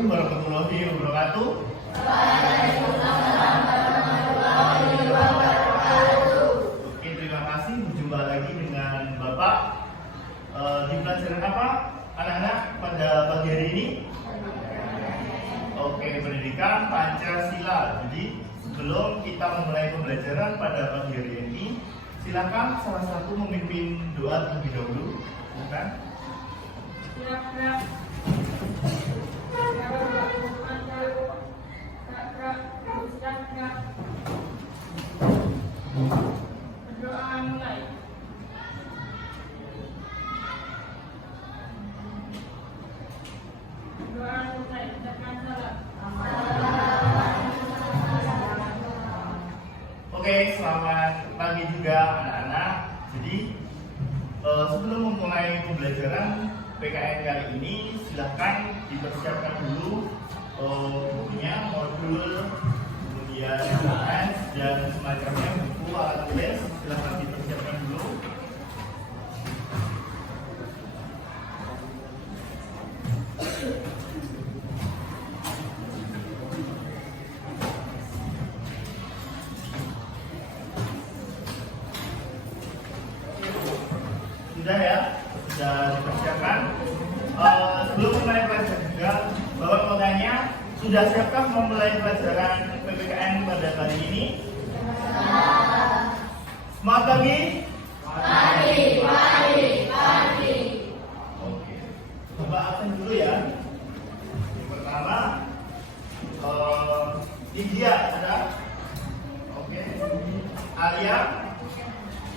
Assalamualaikum warahmatullahi wabarakatuh. Oke, terima kasih. Berjumpa lagi dengan Bapak di pelajaran apa, anak-anak, pada pagi hari ini? Oke, pendidikan Pancasila. Jadi sebelum kita memulai pembelajaran pada pagi hari ini, silakan salah satu memimpin doa terlebih dahulu, bukan? Berdoa mulai. Berdoa mulai. Ucapkan salam. Oke, selamat pagi juga anak-anak. Jadi sebelum memulai pembelajaran PKN kali ini, silahkan dipersiapkan dulu bukunya, modul, kemudian UAS dan semacamnya, buku, alat tulis, silahkan dipersiapkan dulu. Sudah ya, sudah dipersiapkan. Sebelum memulai pelajaran juga, Bapak mau tanya, sudah siapkah memulai pelajaran PPKN pada kali ini? Semangat pagi. Pagi. Oke, coba absen dulu ya. Yang pertama, Lydia ada? Oke. Alia?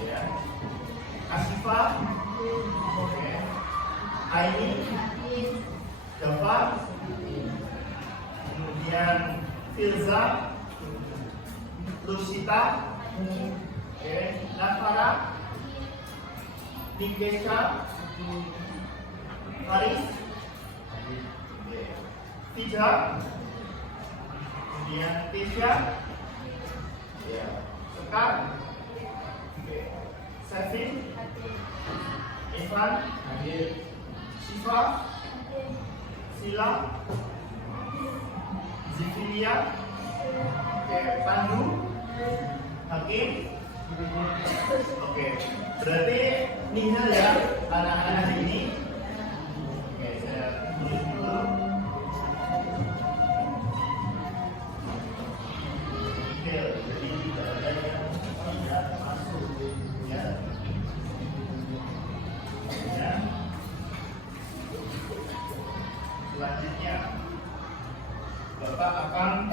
Ya. Asifa? Oke. Aini? Jafar? Kemudian Firza? Lusita? Oke. Nafara? Nikesha? Haris? Tija? Kemudian Tisha? Ya. Sekar? Sevin? Ivan? Siva? Sila? Zikilia? Pandu? Hakim? Oke, berarti nihil ya anak-anak hari ini. Oke, saya tulis dulu. Nihil, jadi tidak ada yang tidak masuk ya. Kemudian selanjutnya Bapak akan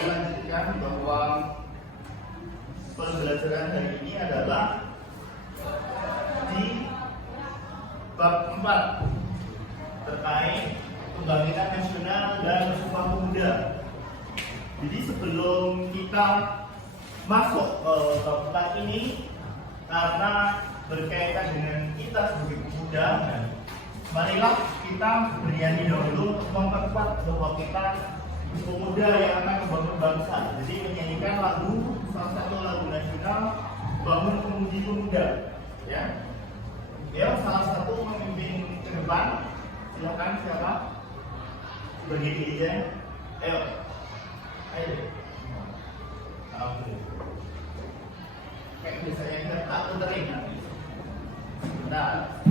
melanjutkan bahwa pembelajaran hari ini adalah di bab 4 terkait kebangkitan nasional dan Sumpah Pemuda. Jadi sebelum kita masuk ke bab 4 ini, karena berkaitan dengan kita sebagai pemuda, marilah kita bernyanyi dahulu memperkuat bahwa kita pemuda yang akan membangun bangsa. Jadi menyanyikan lagu, salah satu lagu nasional, Bangun Pemudi Pemuda. Ya, ya, salah satu memimpin ke depan. Silakan siapa? Sebagai dirinya. Ayo. Oke. Kayak biasanya kita tak puterin. Bentar.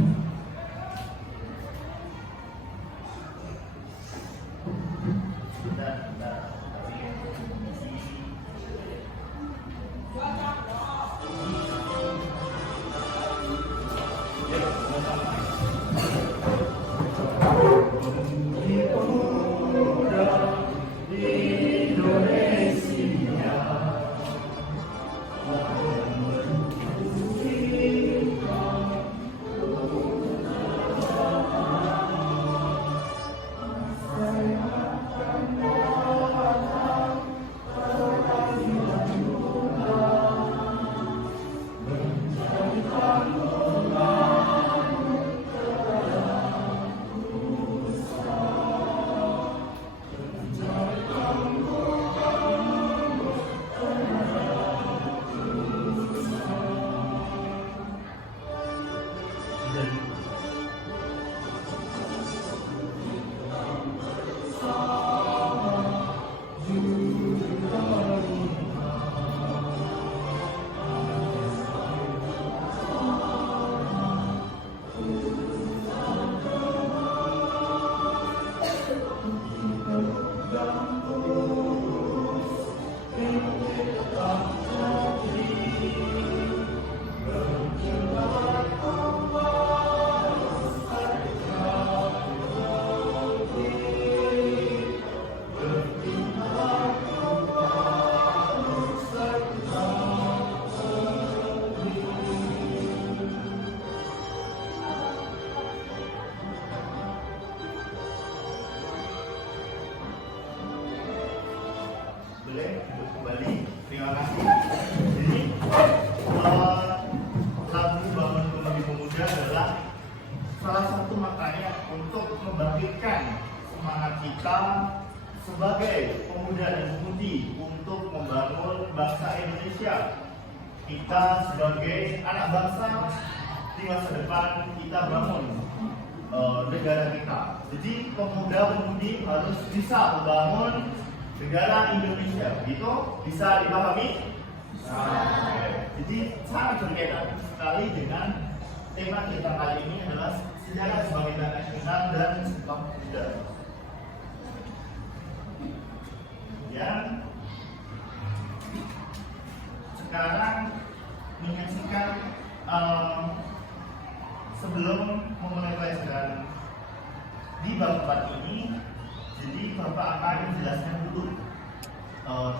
boleh duduk kembali. Terima kasih. Jadi lagu Bangun Kembali Pemuda adalah salah satu makanya untuk membangkitkan semangat kita sebagai pemuda dan pemudi untuk membangun bangsa Indonesia. Kita sebagai anak bangsa di masa depan kita bangun negara kita. Jadi pemuda-pemudi harus bisa membangun negara Indonesia. Gitu? Bisa dipahami? Bisa. Jadi sangat berkaitan sekali dengan tema kita kali ini adalah sejarah kebangkitan nasional dan Sumpah Pemuda. Kemudian sekarang menyaksikan sebelum memulai pelajaran di bab 4 ini, jadi Bapak akan menjelaskan dulu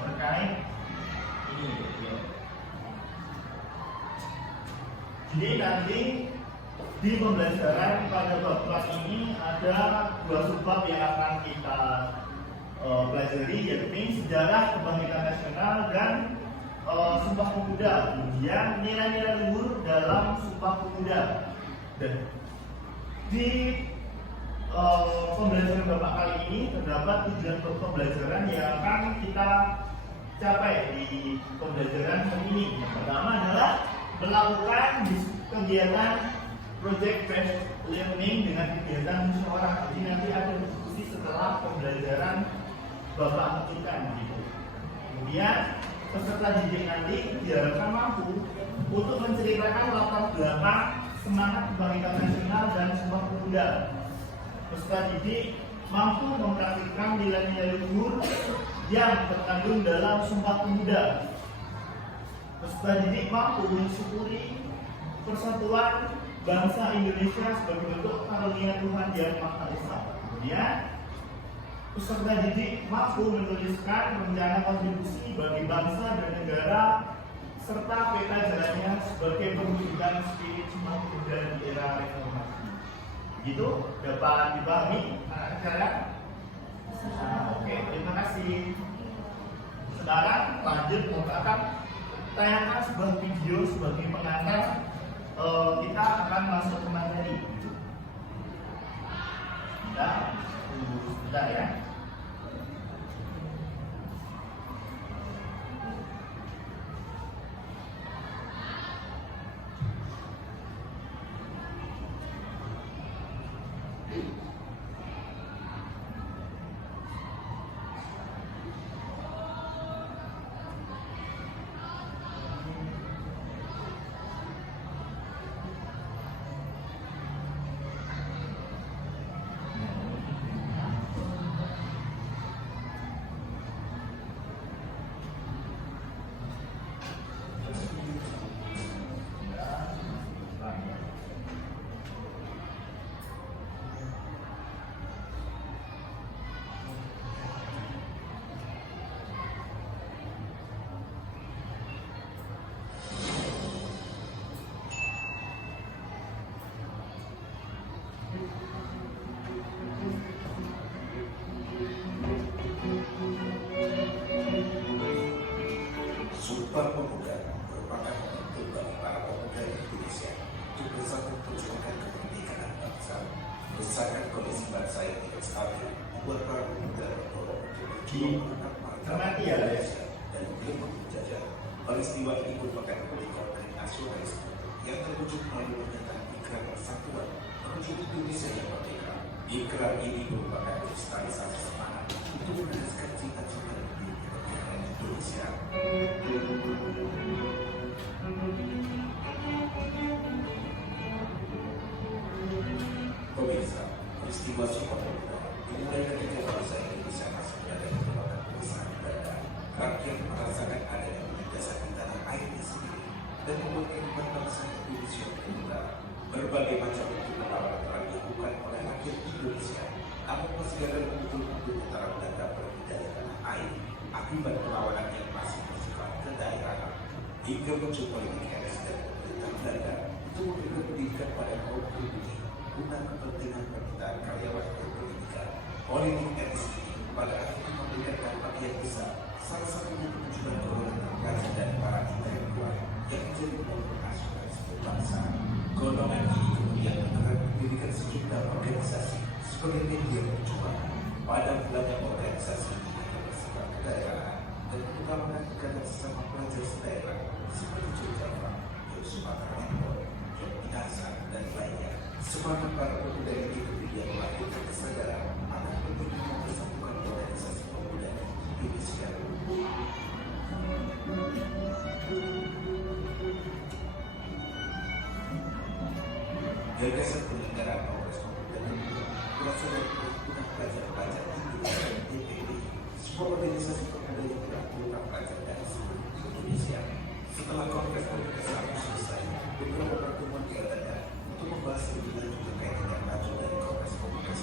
terkait ini. Jadi nanti di pembelajaran pada bab 4 ini ada 2 subbab yang akan kita pelajari, yaitu sejarah kebangkitan nasional dan Sumpah Pemuda. Kemudian nilai-nilai luhur dalam Sumpah Pemuda. Dan di pembelajaran Bapak kali ini terdapat tujuan pembelajaran yang akan kita capai di pembelajaran hari ini. Yang pertama adalah melakukan kegiatan project based learning dengan kegiatan musyawarah. Jadi nanti ada diskusi setelah pembelajaran Bapak lakukan gitu. Kemudian peserta didik nanti diharapkan mampu untuk menceritakan latar belakang semangat kebangkitan nasional dan Sumpah Pemuda. Peserta didik mampu mempraktikkan nilai-nilai luhur yang terkandung dalam Sumpah Pemuda. Peserta didik mampu mensyukuri persatuan bangsa Indonesia sebagai bentuk karunia Tuhan yang Maha Esa. Kemudian peserta didik mampu menuliskan rencana kontribusi bagi bangsa dan negara serta peta jalannya sebagai perwujudan spirit Sumpah Pemuda di era reformasi. Gitu dapat dipahami acara? Oke, terima kasih. Sekarang lanjut akan tayangkan sebuah video sebagai pengantar. Kita akan masuk ke materi. Kita tunggu sebentar ya. Sumpah Pemuda merupakan bentuk bagi para pemuda Indonesia untuk bersatu perjuangkan kemerdekaan bangsa, besarkan kondisi bangsa yang tidak stabil, membuat para pemuda berdorong untuk berjuang menangkap martabat Indonesia dan melindungi penjajah. Peristiwa ini merupakan kemerdekaan dari nasionalisme yang terwujud melalui pernyataan ikrar persatuan menuju Indonesia yang merdeka. Ikrar ini merupakan kristalisasi semangat untuk meneruskan cita-cita kemerdekaan Indonesia. Pemirsa, peristiwa Sumpah Pemuda dimulai ketika bangsa Indonesia masuk pada kedaulatan besar negara. Rakyat merasakan adanya penindasan di tanah airnya sendiri dan membuat kehidupan bangsa Indonesia berubah. Berbagai macam bentuk perlawanan telah dilakukan oleh rakyat Indonesia, namun masih ada bentuk-bentuk utara Belanda berpindah tanah air akibat perlawanan yang masih bersifat kedaerahan. Hingga muncul politik LS dan pemerintah Belanda untuk memberikan pendidikan pada kaum pribumi guna kepentingan permintaan karyawan berpendidikan. Politik LS ini pada akhirnya memberikan dampak yang besar. Salah satu sebagai media perjuangan pada bulannya organisasi kebersamaan kedaerahan dan mengutamakan kegiatan sesama pelajar sedaerah seperti Jogjawa, Sumatera Timur, Yogyakarta, dan lainnya. Semangat para pemuda ini kemudian melahirkan kesadaran akan pentingnya mempersatukan organisasi pemuda Indonesia. Gagasan penyelenggaraan Kongres Pemuda Indonesia berasal dari perhimpunan pelajar-pelajar Indonesia (DPI), sebuah organisasi pemuda yang beranggotakan pelajar dari seluruh Indonesia. Setelah Kongres Pemuda selesai, beberapa pertemuan diadakan untuk membahas lebih lanjut terkait dengan maju dari Kongres Pemuda.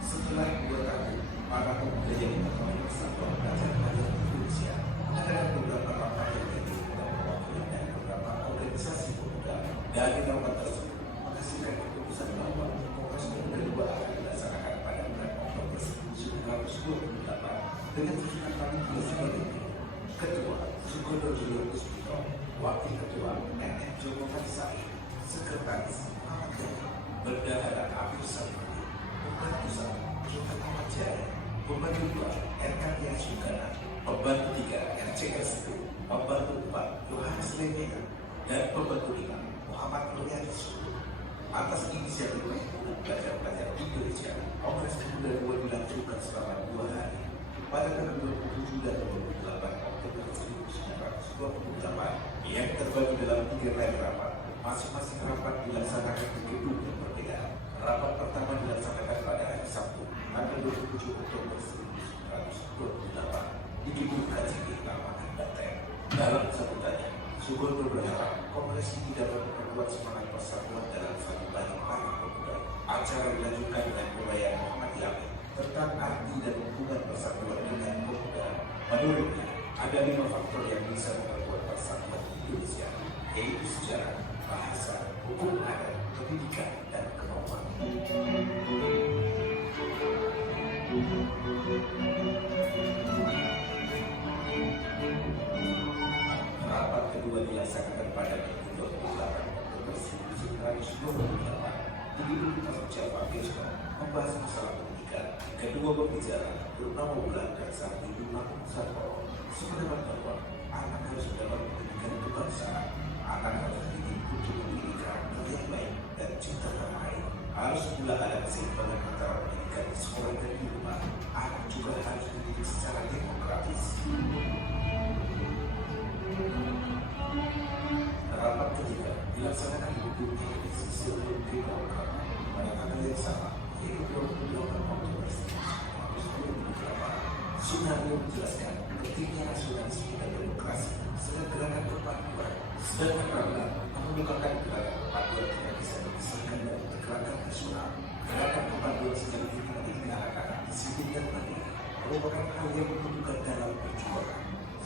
Setelah 2 tahun, para pemuda yang mengetahui persatuan pelajar-pelajar Indonesia mengadakan beberapa rapat yang diikuti perwakilan dari beberapa organisasi pemuda. Dari rapat tersebut menghasilkan keputusan bahwa Kongres Pemuda 2 akan dilaksanakan pada bulan Oktober 1928 dengan susunan panitia sebagai berikut: Ketua Sukodo Julio Puspito, Wakil Ketua NN Joko Kansai, Sekretaris Muhammad Dani, Bendahara Abdul Samudi, Pembantu 1 Sultan Ahmad Jaya, Pembantu 2 RK Yang Sugana, Pembantu 3 RCS, Pembantu 4 Yohanes Lemena, dan Pembantu 5 Muhammad Nuryadi Sudu. Atas inisiatif perhimpunan pelajar-pelajar Indonesia, Kongres Pemuda 2 dilangsungkan selama 2 hari. Pada tanggal 27 dan 28 Oktober 1928 yang terbagi dalam 3 leg rapat. Masing-masing rapat dilaksanakan di Gedung Kemerdekaan. Rapat pertama dilaksanakan pada hari Sabtu, tanggal 27 Oktober 1928 di Gedung KJP Lapangan Banteng. Dalam sambutannya, Sukondo berharap Kongres ini dapat memperkuat semangat persatuan dalam satu banyak para pemuda. Acara dilanjutkan dengan uraian Muhammad Yamin tentang arti dan hubungan persatuan dengan pemuda. Menurutnya, ada 5 faktor yang bisa memperkuat persatuan Indonesia, yaitu sejarah, bahasa, hukum adat, pendidikan, dan kemampuan. Rapat kedua dilaksanakan pada Minggu 28 Oktober 1928 di Gedung Java Gesco membahas masalah pendidikan. Kedua berbicara Purnama Wulan dan Sarjito Sarpolo sependapat bahwa anak harus mendapat pendidikan kebangsaan. Anak harus dididik untuk memiliki karakter yang baik dan cinta tanah air. Harus pula ada keseimbangan antara pendidikan di sekolah dan di rumah. Anak juga harus dididik secara demokratis. Rapat ketiga dilaksanakan di Gedung Televisi Sebelum Demokrat pada tanggal yang sama, yaitu 28 Oktober 1928. Soeharto menjelaskan pentingnya nasionalisme dan demokrasi sebagai gerakan perpaduan. Sedangkan Ramlan mengemukakan gerakan perpaduan tidak bisa dipisahkan dari gerakan nasional. Gerakan perpaduan sejauh ini mendidik anak-anak disiplin dan mandiri merupakan hal yang dibutuhkan dalam perjuangan.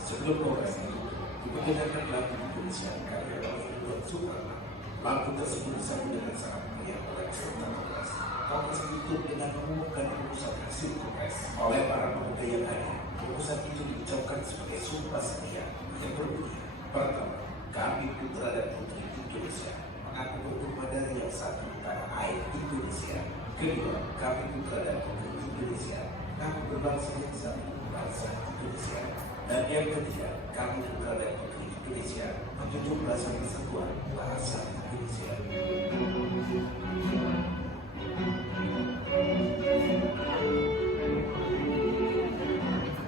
Sebelum Kongres itu diperdengarkan lagu Indonesia karya Dr. Sukarno. Lagu tersebut disambut dengan sangat meriah oleh peserta Kongres. Kongres ditutup dengan mengumumkan rumusan hasil Kongres oleh para pemuda yang hadir. Rumusan itu diucapkan sebagai sumpah setia yang berbunyi: pertama, kami putra dan putri Indonesia mengaku bertumpah pada yang satu tanah air Indonesia. Kedua, kami putra dan putri Indonesia mengaku berbangsa yang satu bangsa Indonesia. Dan yang ketiga, kami putra dan putri Indonesia menjunjung bahasa persatuan bahasa Indonesia.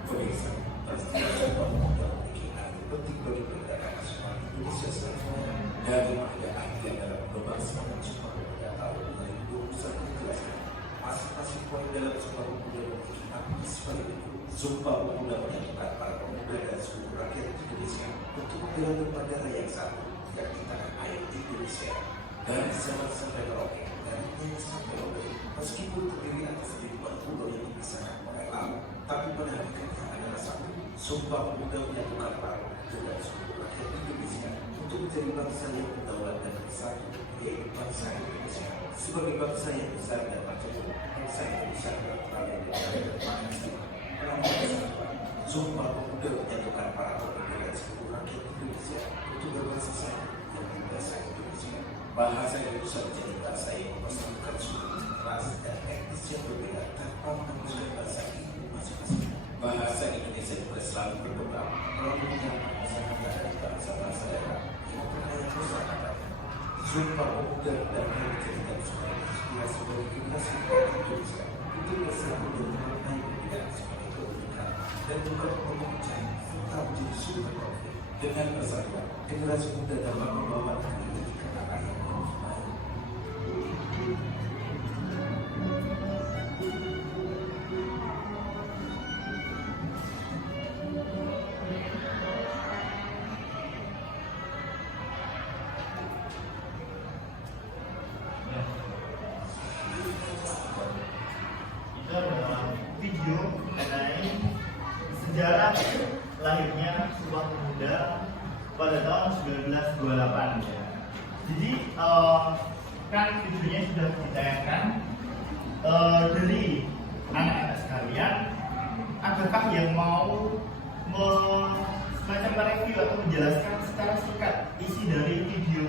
Pemirsa, pastinya sebuah pemuda memiliki arti penting bagi pergerakan nasional Indonesia selanjutnya. Dari perbedaan yang dalam gelombang semangat Sumpah Pemuda tahun 2021 dijelaskan, masing-masing poin dalam Sumpah Pemuda memiliki arti sebagai berikut. Sumpah Pemuda menyatukan para pemuda dan seluruh rakyat Indonesia untuk membela lembaga negara yang satu, yakni tanah air Indonesia. Dari zaman sampai Merauke, dari Nyanyi sampai Merauke, meskipun terdiri atas ribuan pulau yang dipisahkan oleh laut, tapi pada hakikatnya adalah satu. Sumpah Pemuda menyatukan para pemuda dan seluruh rakyat Indonesia untuk menjadi bangsa yang berdaulat dan bersatu, yaitu bangsa Indonesia. Sebagai bangsa yang besar dan majemuk, bangsa yang besar dan terlalu negara dan manusia. Sumpah Pemuda menyatukan para pemuda dan seluruh rakyat Indonesia untuk berbahasa saya, yakni bahasa Indonesia. Bahasa yang bisa menjadi bahasa yang mempersatukan suku, ras, dan etnis yang berbeda tanpa menggunakan bahasa ibu masing-masing. Bahasa Indonesia juga selalu berkembang melalui penyampaian masyarakat dari bangsa-bangsa daerah yang berdaya masyarakat. Sumpah Pemuda dan menjadikan sebagai inspirasi bagi generasi Indonesia untuk bersatu dan memaknai perbedaan sebagai keunikan dan bukan memecah serta menjadi sumber konflik. Dengan persatuan, generasi muda dapat membawa negeri ke arah yang lebih baik. Itu adalah video mengenai sejarah lahirnya Sumpah Pemuda pada tahun 1928 ya. Jadi kan videonya sudah ditayangkan. Dari anak-anak sekalian, adakah yang mau semacam mereview atau menjelaskan secara singkat isi dari video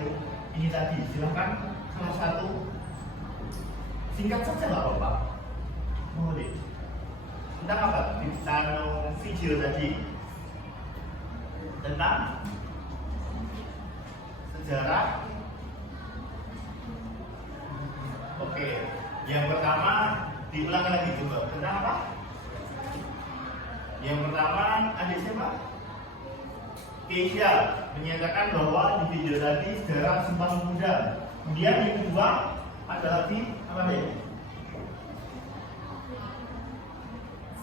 ini tadi? Silahkan salah satu, singkat saja nggak apa-apa. Boleh. Tentang apa? Tentang video tadi, tentang sejarah. Oke, yang pertama diulang lagi coba. Tentang apa? Yang pertama adik siapa? Keisha menyatakan bahwa di video tadi sejarah Sumpah Pemuda. Kemudian yang kedua ada lagi apa nih?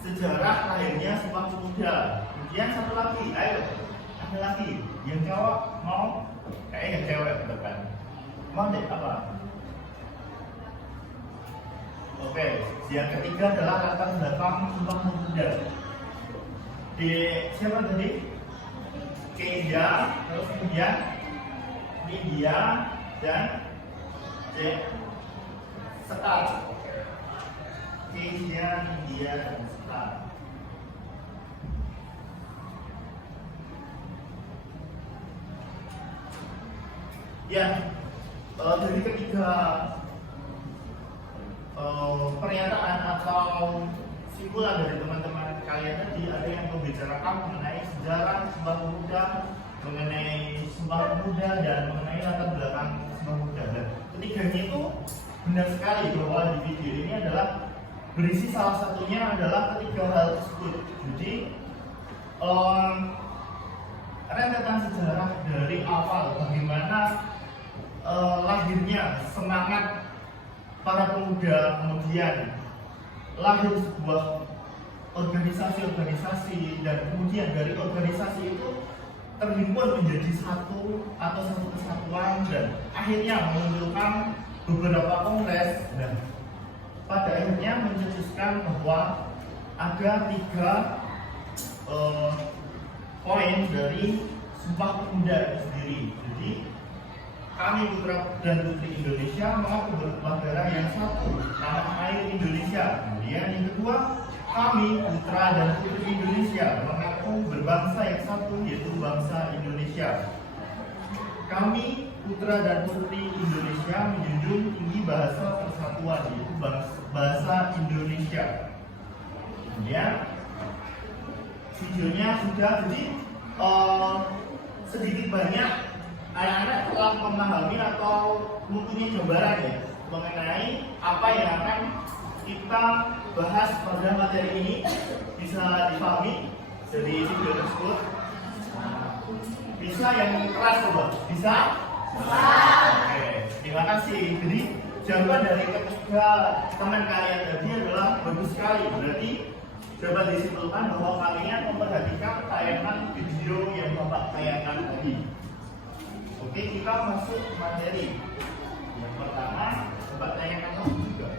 Sejarah lahirnya Sumpah Pemuda. Kemudian satu lagi, ayo ada lagi yang cowok mau? Kayaknya yang cewek depan. Mau deh apa? Oke, yang ketiga adalah latar belakang Sumpah Pemuda. Di siapa tadi? Keisha, terus kemudian India dan Sekar. Keisha, India dan Sekar. Ya, dari ketiga pernyataan atau simpulan dari teman-teman kalian tadi, ada yang membicarakan mengenai sejarah Sumpah Pemuda, mengenai Sumpah Pemuda dan mengenai latar belakang Sumpah Pemuda. Dan ketiganya itu benar sekali bahwa di video ini adalah berisi salah satunya adalah ketiga hal tersebut. Jadi rentetan sejarah dari awal bagaimana lahirnya semangat para pemuda, kemudian lahir sebuah organisasi-organisasi, dan kemudian dari organisasi itu terhimpun menjadi satu atau satu kesatuan, dan akhirnya memunculkan beberapa kongres, dan pada akhirnya mencetuskan bahwa ada tiga poin dari Sumpah Pemuda itu sendiri. Jadi kami putra dan putri Indonesia mengaku bertumpah darah yang satu, tanah air Indonesia. Kemudian yang kedua, kami putra dan putri Indonesia mengaku berbangsa yang satu, yaitu bangsa Indonesia. Kami putra dan putri Indonesia menjunjung tinggi bahasa persatuan, yaitu bahasa Indonesia. Kemudian videonya sudah, jadi sedikit banyak anak-anak telah memahami atau mempunyai gambaran ya mengenai apa yang akan kita bahas pada materi ini. Bisa dipahami dari video tersebut? Bisa yang keras coba? Bisa? Oke, terima kasih. Jadi jawaban dari ketiga teman kalian tadi adalah bagus sekali. Berarti dapat disimpulkan bahwa kalian memperhatikan tayangan video yang Bapak tayangkan tadi. Oke, kita masuk ke materi. Yang pertama, coba tanyakan kamu juga.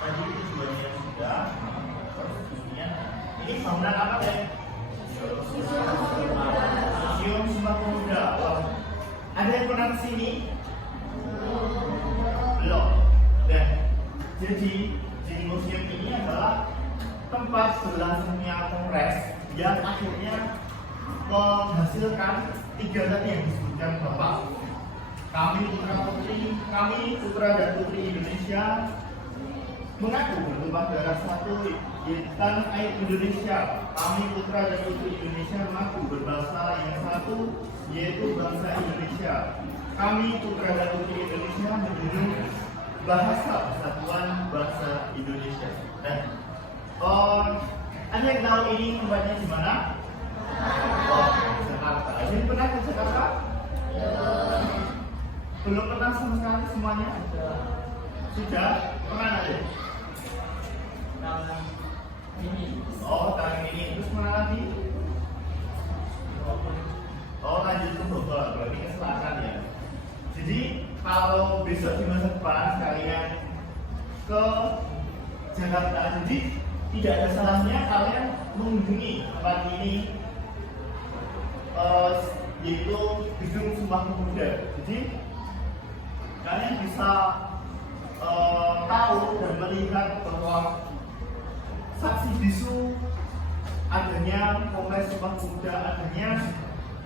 Tadi tujuannya sudah. Ini bangunan apa deh? Museum Sumpah Pemuda. Ada yang pernah kesini? Belum. Dan jadi museum ini adalah tempat berlangsungnya kongres yang akhirnya menghasilkan 3 tadi yang disebutkan Bapak. Kami putra dan putri Indonesia mengaku bertumpah darah satu di tanah air Indonesia. Kami putra dan putri Indonesia mengaku berbahasa yang satu, yaitu bangsa Indonesia. Kami putra dan putri Indonesia menjunjung bahasa persatuan bangsa Indonesia. Anda yang tahu ini tempatnya di mana? Jakarta. Ini pernah ke Jakarta? Belum pernah sama sekali semuanya? Sudah? Kemana deh? Tahun ini. Terus mana lagi? Lanjut ke Bogor, berarti ke selatan ya. Jadi kalau besok di masa depan kalian ke Jakarta, jadi tidak ada salahnya kalian mengunjungi tempat ini, yaitu Gedung Sumpah Pemuda. Jadi kalian bisa tahu dan melihat bahwa saksi bisu adanya Kongres Sumpah Pemuda, adanya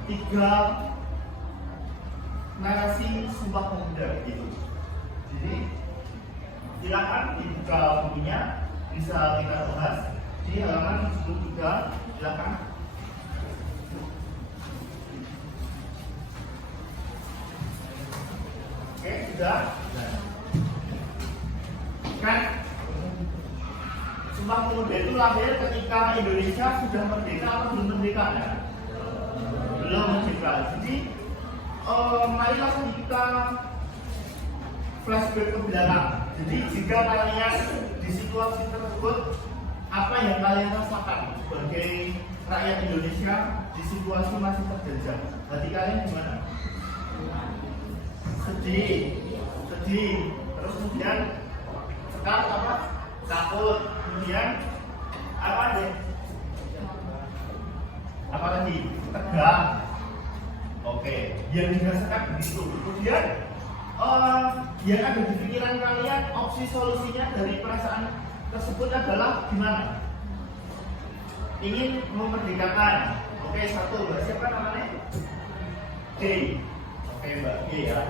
3 narasi Sumpah Pemuda gitu. Jadi silakan dibuka bukunya, bisa kita bahas di halaman 73. Silakan. Oke, sudah. Kan Sumpah Pemuda itu lahir ketika Indonesia sudah merdeka atau belum merdeka ya? Belum merdeka. Jadi marilah kita flashback ke belakang. Jadi jika kalian di situasi tersebut, apa yang kalian rasakan sebagai rakyat Indonesia di situasi masih terjajah? Hati kalian gimana? Sedih. Terus kemudian sekarang apa? Takut. Kemudian apa deh? Apa lagi? Tegang. Oke, yang dirasakan begitu. Kemudian yang ada di pikiran kalian, opsi solusinya dari perasaan tersebut adalah gimana? Ingin memerdekakan. Oke, satu, Mbak siapa namanya? G. Oke, Mbak G ya.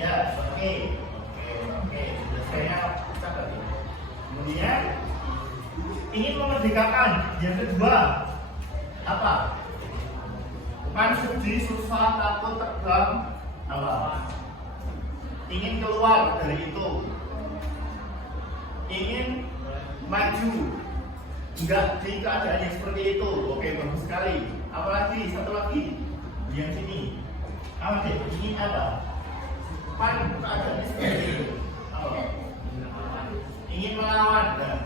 Ya, oke. Saya ucap tadi. Kemudian ingin memerdekakan. Yang kedua apa? Bukan sedih, susah, takut, tegang, apa? Ingin keluar dari itu, ingin maju, enggak di keadaan yang seperti itu. Oke, bagus sekali. Apalagi satu lagi yang sini. Apa deh? Ingin apa? Pan keadaannya seperti itu. Apa? Ingin melawan. Nah,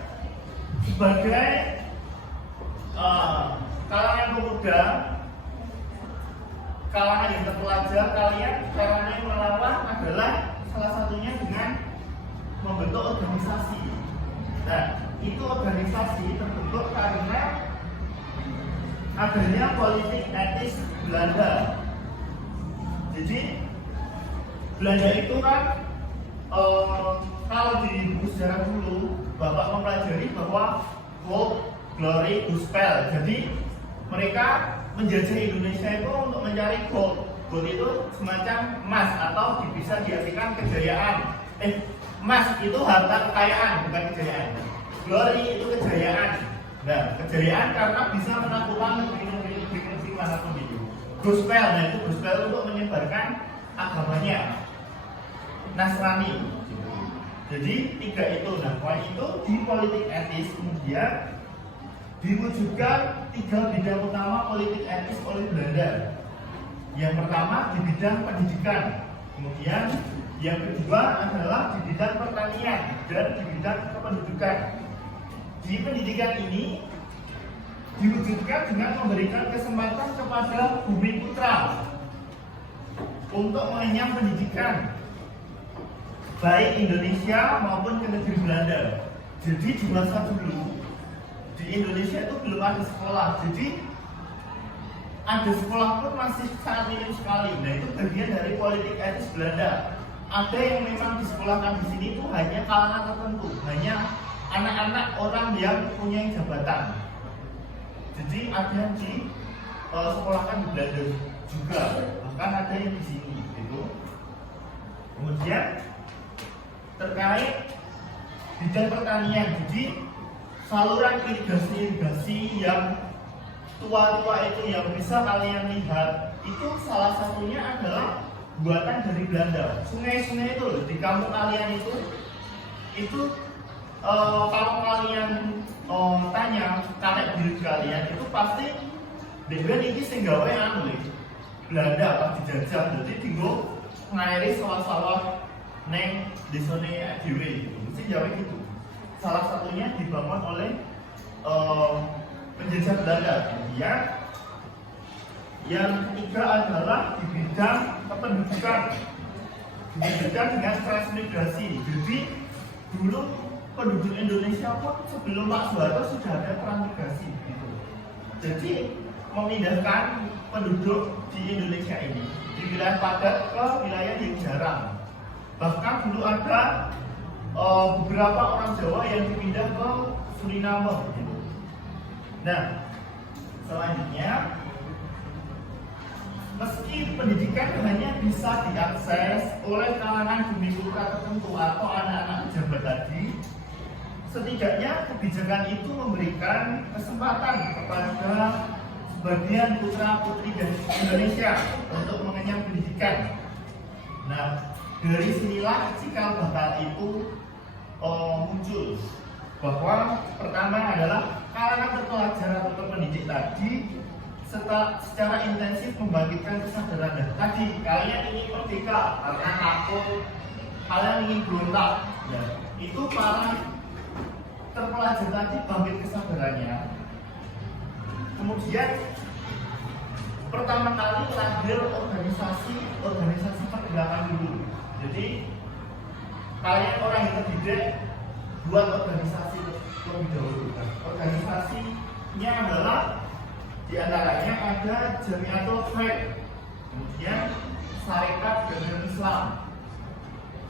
sebagai kalangan pemuda, kalangan yang terpelajar, kalian caranya melawan adalah salah satunya dengan membentuk organisasi. Nah, itu organisasi terbentuk karena adanya politik etis Belanda. Jadi Belanda itu kan kalau di buku sejarah dulu Bapak mempelajari bahwa gold, glory, gospel. Jadi mereka menjajah Indonesia itu untuk mencari gold. Gold itu semacam emas atau bisa diartikan kejayaan. Emas itu harta kekayaan, bukan kejayaan. Glory itu kejayaan. Nah, kejayaan karena bisa menaklukkan negeri manapun itu. Gospel, nah itu gospel untuk menyebarkan agamanya, Nasrani. Jadi 3 itu. Nah, poin itu di politik etis kemudian diwujudkan 3 bidang utama politik etis oleh Belanda. Yang pertama di bidang pendidikan, kemudian yang kedua adalah di bidang pertanian dan di bidang kependudukan. Di pendidikan ini diwujudkan dengan memberikan kesempatan kepada bumi putra untuk mengenyam pendidikan baik Indonesia maupun ke negeri Belanda. Jadi di masa dulu di Indonesia itu belum ada sekolah, jadi ada sekolah pun masih sangat minim sekali. Nah, itu bagian dari politik etis Belanda. Ada yang memang disekolahkan di sini itu hanya kalangan tertentu, hanya anak-anak orang yang punya jabatan. Jadi ada yang di sekolahkan di Belanda juga, bahkan ada yang di sini gitu. Kemudian terkait bidang pertanian, jadi saluran irigasi yang tua-tua itu yang bisa kalian lihat itu salah satunya adalah buatan dari Belanda. Sungai-sungai itu loh, di kampung kalian itu kalau kalian tanya kakek buyut kalian itu pasti dengan ini sing gawe anu Belanda pas dijajah, jadi tinggal ngairi sawah-sawah neng desone dhewe gitu. Mesti jawab gitu. Salah satunya dibangun oleh penjajah Belanda. Kemudian yang ketiga adalah di bidang kependudukan. Pendidikan dengan transmigrasi. Jadi dulu penduduk Indonesia pun sebelum Pak Soeharto sudah ada transmigrasi gitu. Jadi memindahkan penduduk di Indonesia ini di wilayah padat ke wilayah yang jarang. Bahkan dulu ada beberapa orang Jawa yang dipindah ke Suriname gitu. Nah, selanjutnya meski pendidikan hanya bisa diakses oleh kalangan bumi putra tertentu atau anak-anak pejabat tadi, setidaknya kebijakan itu memberikan kesempatan kepada sebagian putra-putri dari Indonesia untuk mengenyam pendidikan. Nah, dari sinilah cikal bakal itu muncul, bahwa pertama adalah kalangan terpelajar atau terpendidik tadi secara intensif membangkitkan kesadaran. Dan tadi kalian ingin merdeka karena takut, kalian ingin berontak, ya, itu para terpelajar tadi bangkit kesadarannya. Kemudian pertama kali lahir organisasi pergerakan dulu. Jadi kalian orang yang terdidik buat organisasi terlebih dahulu. Organisasinya adalah diantaranya ada Jamiatul Khair, kemudian Sarekat Dagang Islam,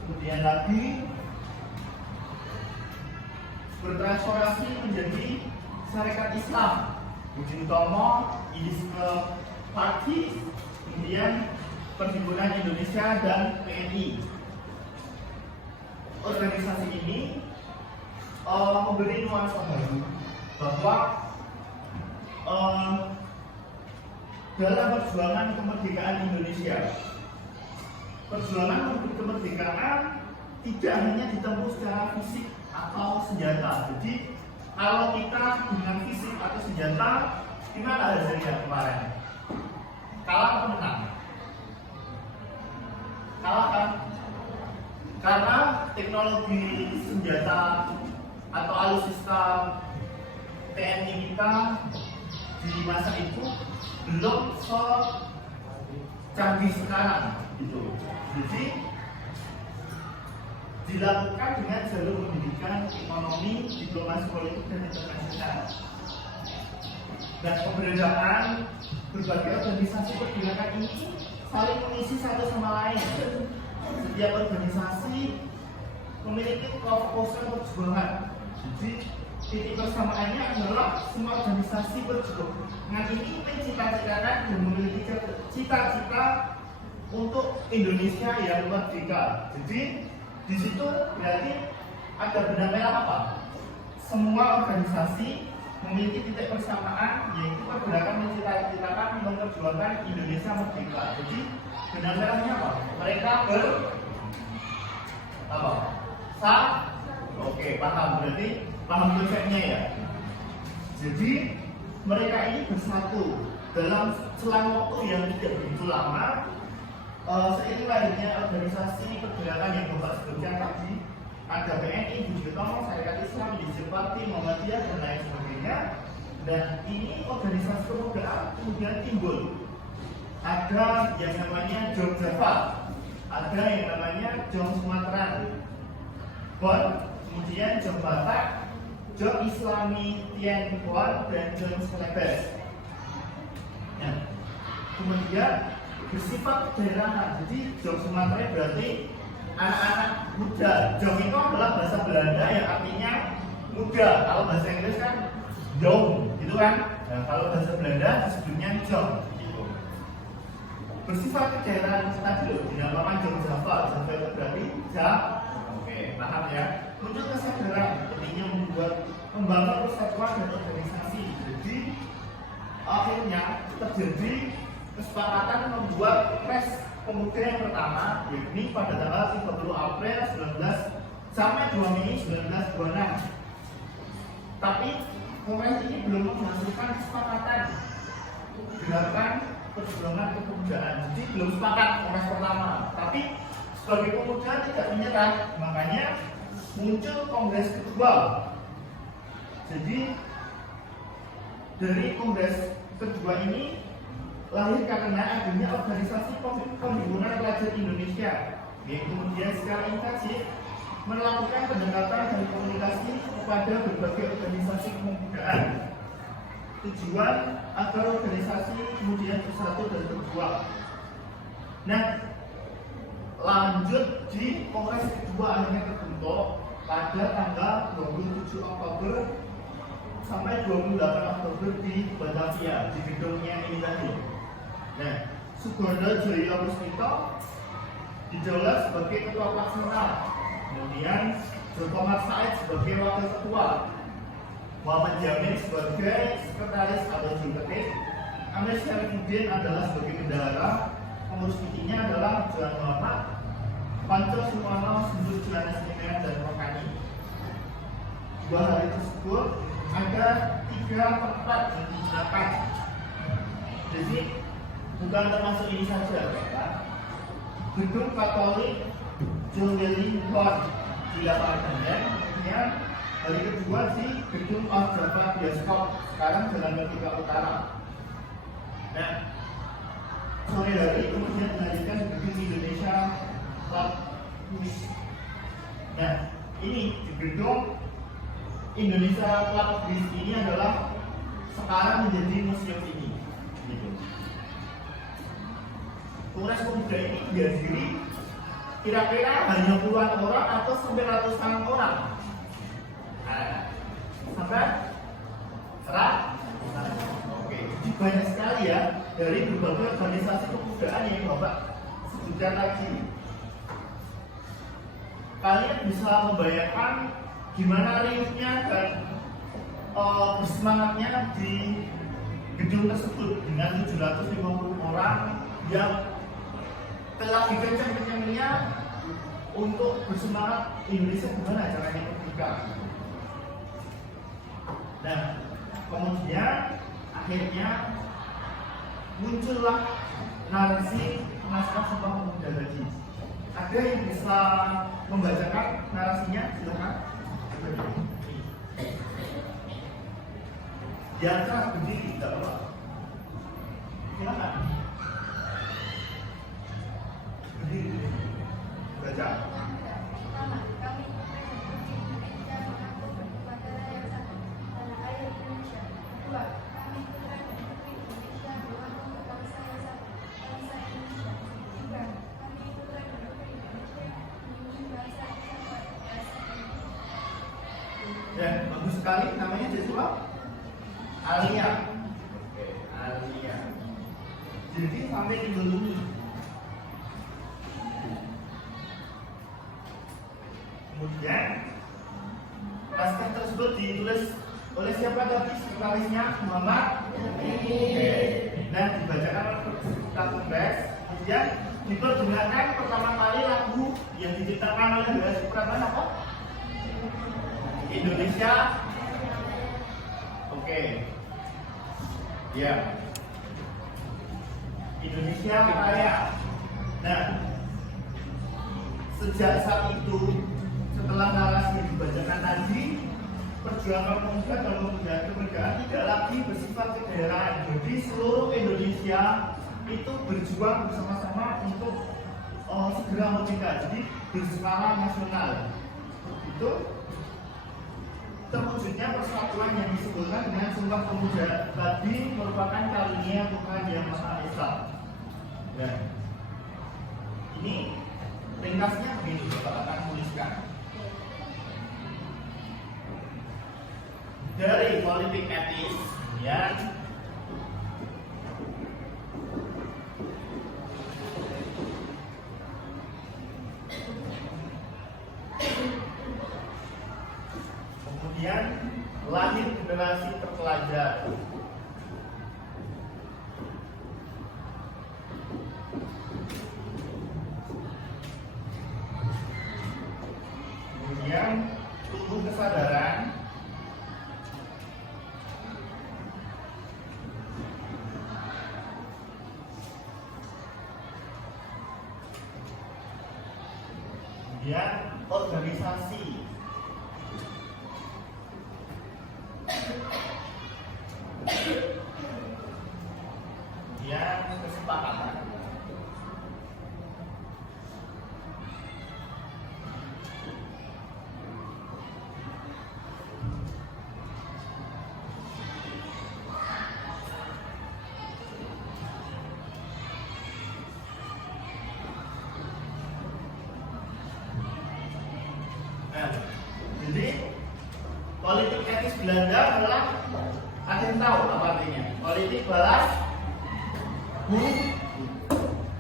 kemudian lagi bertransformasi menjadi Sarekat Islam, Budi Utomo, Idisme Parti, kemudian Perhimpunan Indonesia dan PNI. Organisasi ini memberi nuansa baru bahwa dalam perjuangan kemerdekaan Indonesia, perjuangan kemerdekaan tidak hanya ditempuh secara fisik atau senjata. Jadi kalau kita dengan fisik atau senjata, gimana hasilnya kemarin? Kalah atau menang? Kalah kan? Karena teknologi senjata atau alutsista TNI kita di masa itu belum secanggih sekarang gitu. Jadi dilakukan dengan jalur pendidikan, ekonomi, diplomasi politik dan internasional. Dan keberadaan berbagai organisasi pergerakan ini saling mengisi satu sama lain. Setiap organisasi memiliki fokus perjuangan. Jadi titik persamaannya adalah semua organisasi berjuang ini mencita-citakan dan memiliki cita-cita untuk Indonesia yang merdeka. Jadi di situ berarti ada benang merah apa? Semua organisasi memiliki titik persamaan, yaitu pergerakan mencita-citakan memperjuangkan Indonesia merdeka. Jadi benang merahnya apa? Mereka Oke, paham, berarti paham konsepnya ya. Jadi mereka ini bersatu dalam selang waktu yang tidak begitu lama. Seiring lahirnya organisasi pergerakan yang Bapak sebutkan tadi, ada PNI, Budi Utomo, Sarekat Islam, Idisme Parti, Muhammadiyah dan lain sebagainya. Dan ini organisasi kemudian timbul. Ada yang namanya Jom Java, ada yang namanya Jom Sumatera, kemudian Jom Batak, Jom Islami Tianpon, dan Jom Celebes. Nah, kemudian bersifat daerahan. Jadi Jom Sumatera berarti anak-anak muda. Jom itu adalah bahasa Belanda yang artinya muda. Kalau bahasa Inggris kan young, gitu kan? Nah, kalau bahasa Belanda disebutnya jong, gitu. Bersifat kedaerahan tadi loh, dinamakan Jong Java. Java itu berarti Oke, paham ya? Muncul kesadaran pentingnya membangun persatuan dan organisasi. Jadi akhirnya terjadi kesepakatan membuat Kongres Pemuda yang pertama, yakni pada tanggal 30 April 19 sampai 2 Mei 1926. Tapi kongres ini belum menghasilkan kesepakatan gerakan perjuangan kepemudaan. Jadi belum sepakat kongres pertama. Tapi sebagai pemuda tidak menyerah, makanya muncul kongres kedua. Jadi dari kongres kedua ini lahir karena adanya organisasi perhimpunan pelajar Indonesia yang kemudian secara intensif melakukan pendekatan dan komunikasi kepada berbagai organisasi kepemudaan. Tujuan agar organisasi kemudian bersatu dan berjuang. Nah, lanjut di kongres kedua akhirnya terbentuk pada tanggal 27 Oktober sampai 28 Oktober di Batavia, di gedungnya ini tadi. Nah, Sugondo Joyo Puspito didaulat sebagai ketua pelaksana, kemudian Joko Said sebagai wakil ketua, Muhammad Jamil sebagai sekretaris atau jumpetik, Amir Syarifuddin adalah sebagai bendahara, pengurus intinya adalah Johan Muhammad, Panco Sumono, Sumber Juanes Nimen, dan Rokani. Dua hari tersebut ada 3 tempat yang digunakan. Jadi bukan termasuk ini saja, ya. Gedung Katolik Johnny Hall di lapangan dan kemudian hari kedua di gedung Off Java Bioskop, sekarang Jalan Merdeka Utara. Nah, sore hari kemudian dilanjutkan gedung Indonesia Club Quiz. Nah, ini di gedung Indonesia Club Quiz ini adalah sekarang menjadi museum ini. Gitu. Kongres Pemuda ini dihadiri kira-kira hanya puluhan orang atau sampai ratusan orang. Sampai oke, jadi banyak sekali ya dari berbagai organisasi kepemudaan yang Bapak sebutkan tadi. Kalian bisa membayangkan gimana riuhnya dan bersemangatnya di gedung tersebut dengan 750 orang yang telah dikencang-kencangnya untuk bersemangat Indonesia gimana caranya merdeka. Nah, kemudian akhirnya muncullah narasi naskah Sumpah Pemuda tadi. Ada yang bisa membacakan narasinya? Silakan. Di antara berdiri, tidak apa. Silakan. Berdiri. Baca. Ya, bagus sekali. Namanya Joshua Alia. Oke, Alia. Jadi sampai dibelungi. Kemudian naskah tersebut ditulis oleh siapa tadi? Sekretarisnya Muhammad. Dan dibacakan oleh peserta kongres. Kemudian diperdengarkan pertama kali lagu yang diciptakan oleh Dwi Supratman apa? Indonesia. Oke. Ya. Indonesia Raya. Nah, sejak saat itu setelah narasi dibacakan tadi, perjuangan pemuda dan pemuda kemerdekaan tidak lagi bersifat kedaerahan. Jadi seluruh Indonesia itu berjuang bersama-sama untuk segera merdeka. Jadi berskala nasional. Itu terwujudnya persatuan yang disebutkan dengan Sumpah Pemuda tadi merupakan karunia Tuhan Yang Maha Esa. Dan ini ringkasnya begini, Bapak akan tuliskan. dari politik etis, kemudian lahir generasi terpelajar. Kemudian tumbuh kesadaran. Kemudian organisasi. Kemudian kesepakatan. Nah, jadi politik etis Belanda adalah, ada yang tahu apa artinya? Politik balas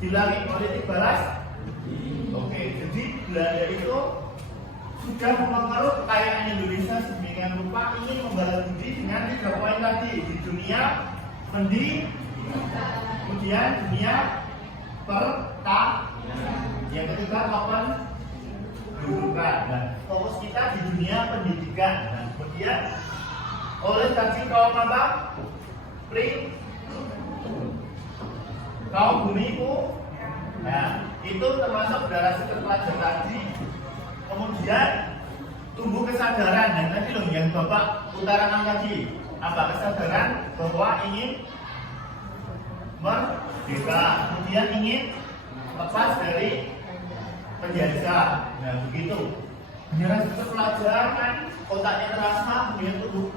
diulangi, politik balas. Oke, jadi Belanda itu sudah mempengaruhi kekayaan Indonesia sedemikian rupa ingin membalas budi dengan 3 poin tadi, di dunia pendidikan, kemudian dunia pertanian, yang ketiga kapan kedudukan. Nah, fokus kita di dunia pendidikan. Nah, kemudian oleh tadi kaum apa? Kaum bumiku. Nah, itu termasuk generasi terpelajar tadi. Kemudian tumbuh kesadaran. Dan tadi loh yang Bapak utarakan tadi, apa? Kesadaran bahwa ingin merdeka, kemudian ingin lepas dari penjajah. Nah, begitu. Generasi terpelajar kan otaknya terasa, kemudian tumbuh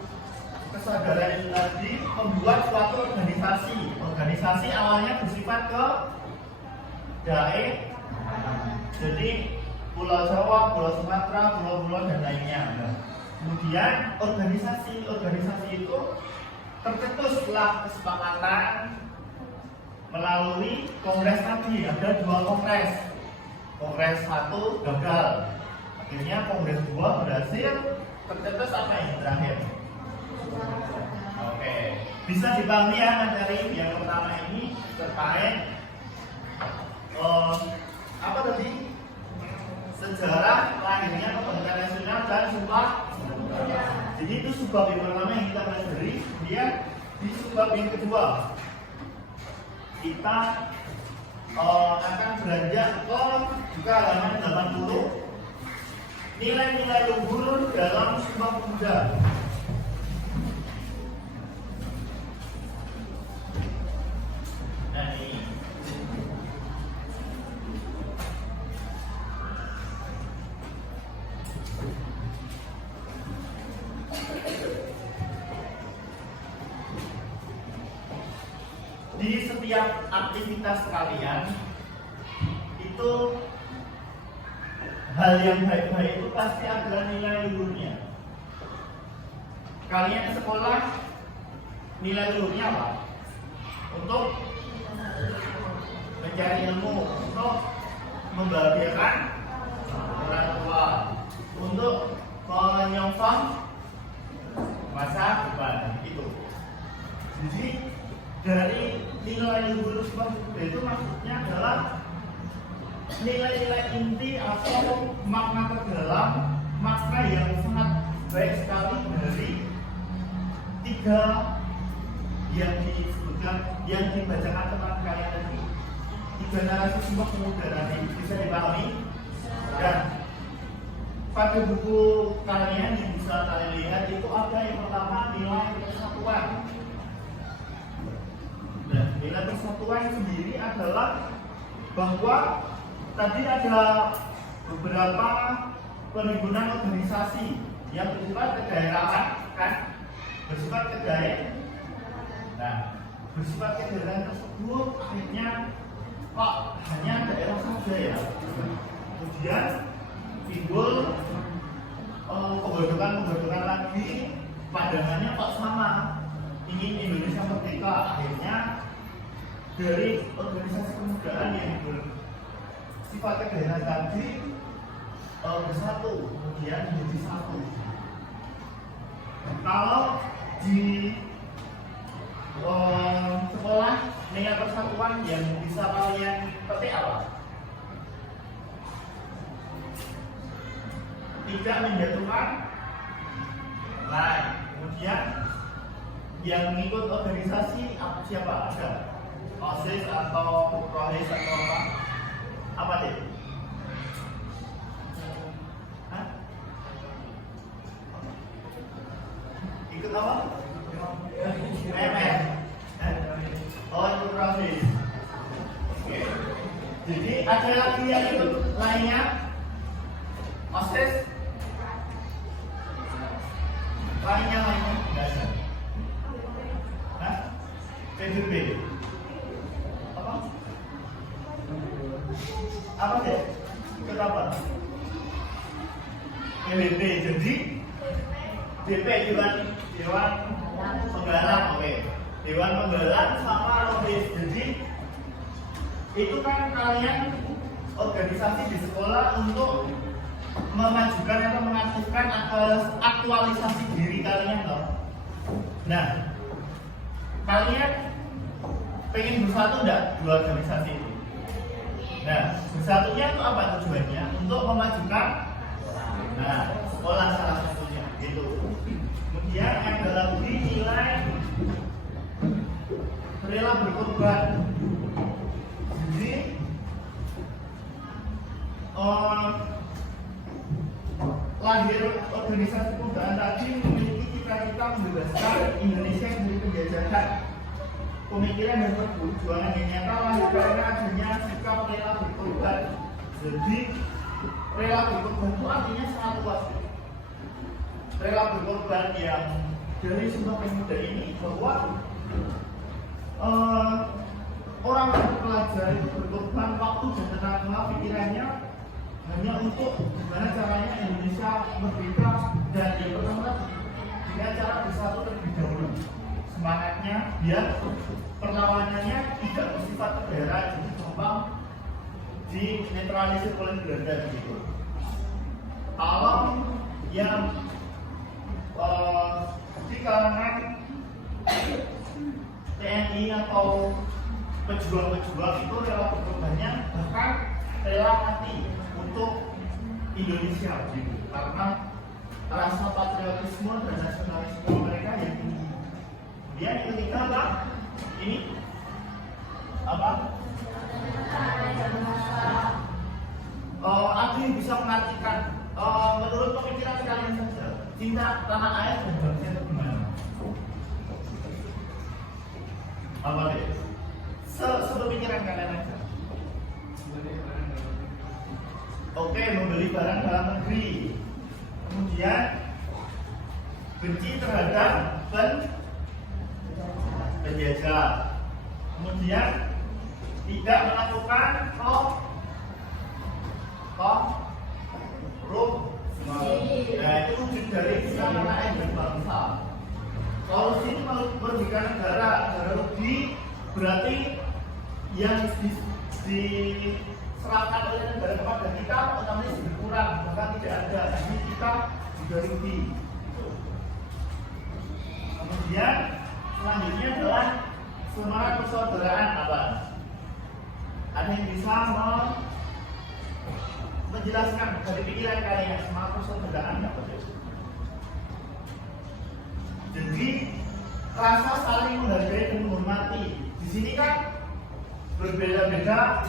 kesadaran itu tadi membuat suatu organisasi. Organisasi awalnya bersifat ke daerah, jadi Pulau Jawa, Pulau Sumatera, pulau-pulau dan lainnya. Nah, kemudian organisasi itu tercetus setelah kesepakatan melalui kongres tadi. Ada 2 kongres. Kongres 1 gagal. Akhirnya kongres 2 berhasil. Tercetus apa yang terakhir? Oke, bisa dipahami ya materi yang pertama ini terkait apa tadi? Sejarah lahirnya Kebangkitan Nasional dan Sumpah. Jadi itu subbab yang pertama yang kita pelajari. Kemudian di subbab yang kedua kita akan beranjak ke juga halaman 80, nilai-nilai luhur dalam Sumpah Pemuda. Nah, ini di setiap aktivitas kalian itu hal yang baik-baik itu pasti ada nilai luhurnya. Kalian sekolah nilai luhurnya apa? Untuk mencari ilmu, untuk membahagiakan orang tua, untuk menyongsong masa depan itu. Jadi dari nilai luhur itu maksudnya adalah nilai-nilai inti atau makna terdalam, makna yang sangat baik sekali dari 3 yang disebutkan, yang dibacakan teman kalian tadi. 3 narasi Sumpah Pemuda tadi bisa dipahami. Dan pada buku kalian yang bisa kalian lihat itu ada yang pertama nilai persatuan. Nah, nilai persatuan sendiri adalah bahwa tadi ada beberapa perhimpunan organisasi yang bersifat kedaerahan, kan? Bersifat kedaerahan. Nah, bersifat kedaerahan tersebut akhirnya kok hanya daerah saja ya. Kemudian timbul kebetulan lagi pandangannya kok sama, ingin Indonesia merdeka. Akhirnya dari organisasi kemudaan yang bersifat kedaerahan tadi bersatu, kemudian menjadi satu. Kalau di sekolah dengan persatuan yang bisa kalian petik apa? Tidak menjatuhkan lain. Kemudian yang mengikut organisasi siapa? Ada OSIS atau PROHIS atau apa? Apa deh? Hah? Ikut apa? PMS. Oh, ikut PROHIS. Oke. Jadi ada lagi yang ikut lainnya? OSIS? Lainnya nggak ada. Hah? PBB? Apa? Apa deh? Ikut apa? PBB. Jadi DP Dewan Penggarap, oke. Dewan Penggarap sama Robis. Jadi itu kan kalian organisasi di sekolah untuk memajukan atau mengaktifkan aktualisasi diri kalian loh. Nah, kalian pengen bersatu enggak dua organisasi itu? Nah, bersatunya itu apa tujuannya? Untuk memajukan sekolah salah satunya gitu. Kemudian ada lagi nilai rela berkorban. Jadi lahir organisasi kemudaan tadi memiliki cita-cita membebaskan Indonesia dari penjajahan. Pemikiran dan perjuangan yang nyata lahir karena adanya sikap rela berkorban. Jadi rela berkorban itu artinya sangat luas. Rela berkorban yang dari sebuah pemuda ini bahwa orang pelajar itu berkorban waktu dan tenaga pikirannya hanya untuk gimana caranya Indonesia merdeka, dan yang pertama dengan cara bersatu terlebih dahulu. Semangatnya biar perlawanannya tidak bersifat kedaerahan, jadi gampang dinetralisir oleh Belanda gitu. Kalau yang di kalangan TNI atau pejuang-pejuang itu rela berkorbannya bahkan rela mati untuk Indonesia gitu, karena rasa patriotisme dan nasionalisme mereka yang tinggi. Kemudian yang ketiga apa? Ini apa? Apa yang bisa mengartikan menurut pemikiran kalian saja, cinta tanah air dan bangsa itu gimana? Apa deh? Sepemikiran kalian aja. Oke, membeli barang dalam negeri. Kemudian benci terhadap penjajah. Kemudian tidak melakukan korupsi. Nah, itu wujud dari tanah air dan bangsa. Solusi ini merugikan negara rugi, berarti yang diserahkan oleh negara kepada kita otomatis berkurang, bahkan tidak ada. Jadi kita juga rugi. Kemudian selanjutnya adalah semangat persaudaraan apa? Ada yang bisa menjelaskan dari pikiran kalian semangat persaudaraan apa? Jadi rasa saling menghargai dan menghormati. Di sini kan berbeda-beda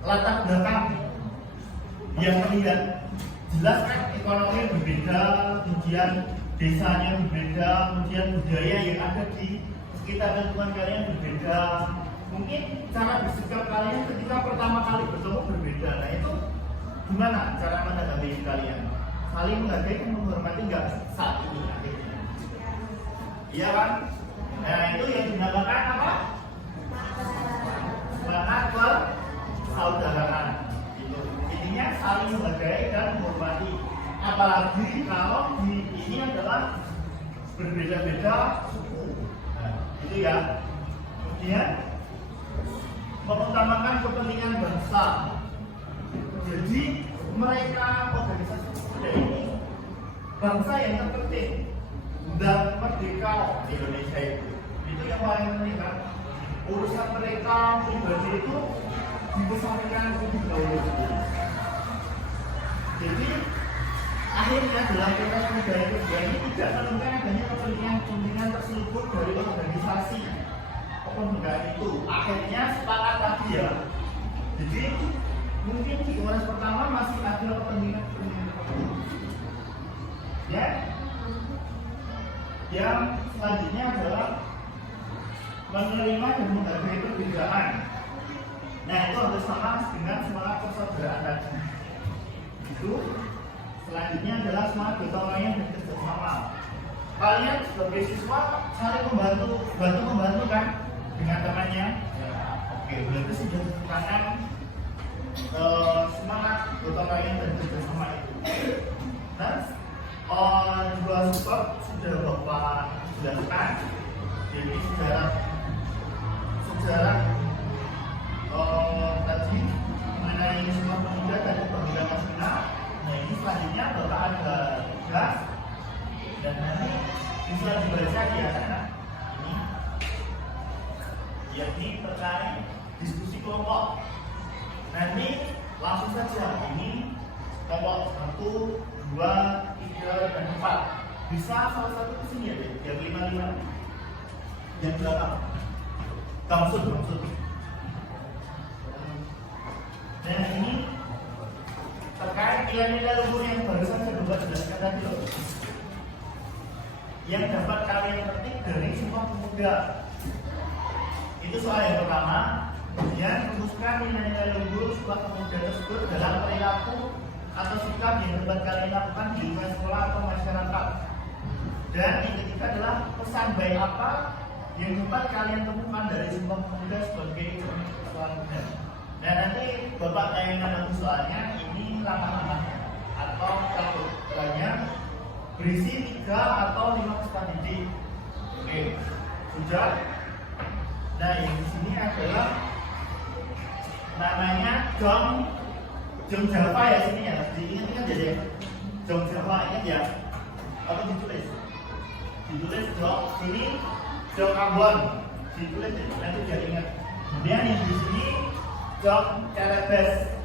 latar belakang yang terlihat. Jelas kan ekonomi berbeda, kemudian desanya berbeda, kemudian budaya yang ada di sekitar lingkungan kalian berbeda. Mungkin cara bersikap kalian ketika pertama kali bertemu berbeda. Nah itu gimana cara menanggapi kalian? Saling menghargai dan menghormati nggak saat ini akhirnya? Iya kan? Nah itu yang dinamakan apa? Semangat persaudaraan. Gitu. Intinya saling menghargai dan menghormati. Apalagi kalau ini adalah beda-beda suku. Nah, itu ya. Kemudian mengutamakan kepentingan bangsa. Jadi mereka organisasi pemuda ini bangsa yang terpenting dan merdeka Indonesia itu yang paling penting kan. Urusan mereka pribadi itu dibesarkan lebih dahulu. Jadi akhirnya dalam proses pemuda itu ini tidak menemukan adanya kepentingan terselubung dari organisasi kepemudaan itu. Akhirnya sepakat lagi ya. Jadi mungkin di kongres pertama masih ada kepentingan ya. Yang selanjutnya adalah menerima dan menghargai perbedaan. Nah itu harus sama dengan semangat persaudaraan tadi. Itu selanjutnya adalah semangat gotong royong dan kerjasama. Kalian sebagai siswa saling membantu kan dengan temannya. Ya, oke, berarti sudah merupakan semangat gotong royong dan kerjasama itu. Nah, dua sebab sudah Bapak jelaskan. Jadi sejarah tadi mengenai semua pemuda dan kebangkitan nasional. Nah ini selanjutnya Bapak ada tugas dan nanti bisa dibaca di atas ini, yakni terkait diskusi kelompok. Nanti langsung saja ini kelompok 1, 2, 3, dan 4 bisa salah satu kesini ya, yang 5 yang belakang maksud. Nah ini terkait nilai-nilai luhur yang barusan saya coba jelaskan tadi loh, yang dapat kalian petik dari Sumpah Pemuda. Itu soal yang pertama. Kemudian rumuskan nilai-nilai luhur Sumpah Pemuda tersebut dalam perilaku atau sikap yang dapat kalian lakukan di lingkungan sekolah atau masyarakat. Dan yang ketiga adalah pesan baik apa yang dapat kalian temukan dari Sumpah Pemuda sebagai soal muda. Nah nanti Bapak tanyakan lagi soalnya ini langkah-langkahnya atau caranya berisi 3 atau 5 pesan didik. Oke, sudah. Nah yang di sini adalah namanya Jong Java ya sini ya. Diingat aja ya. Jong Java ingat ya. Apa ditulis? Ditulis Jong sini. Jong Ambon ditulis ya, nanti biar ingat. Kemudian yang di sini Jong Celebes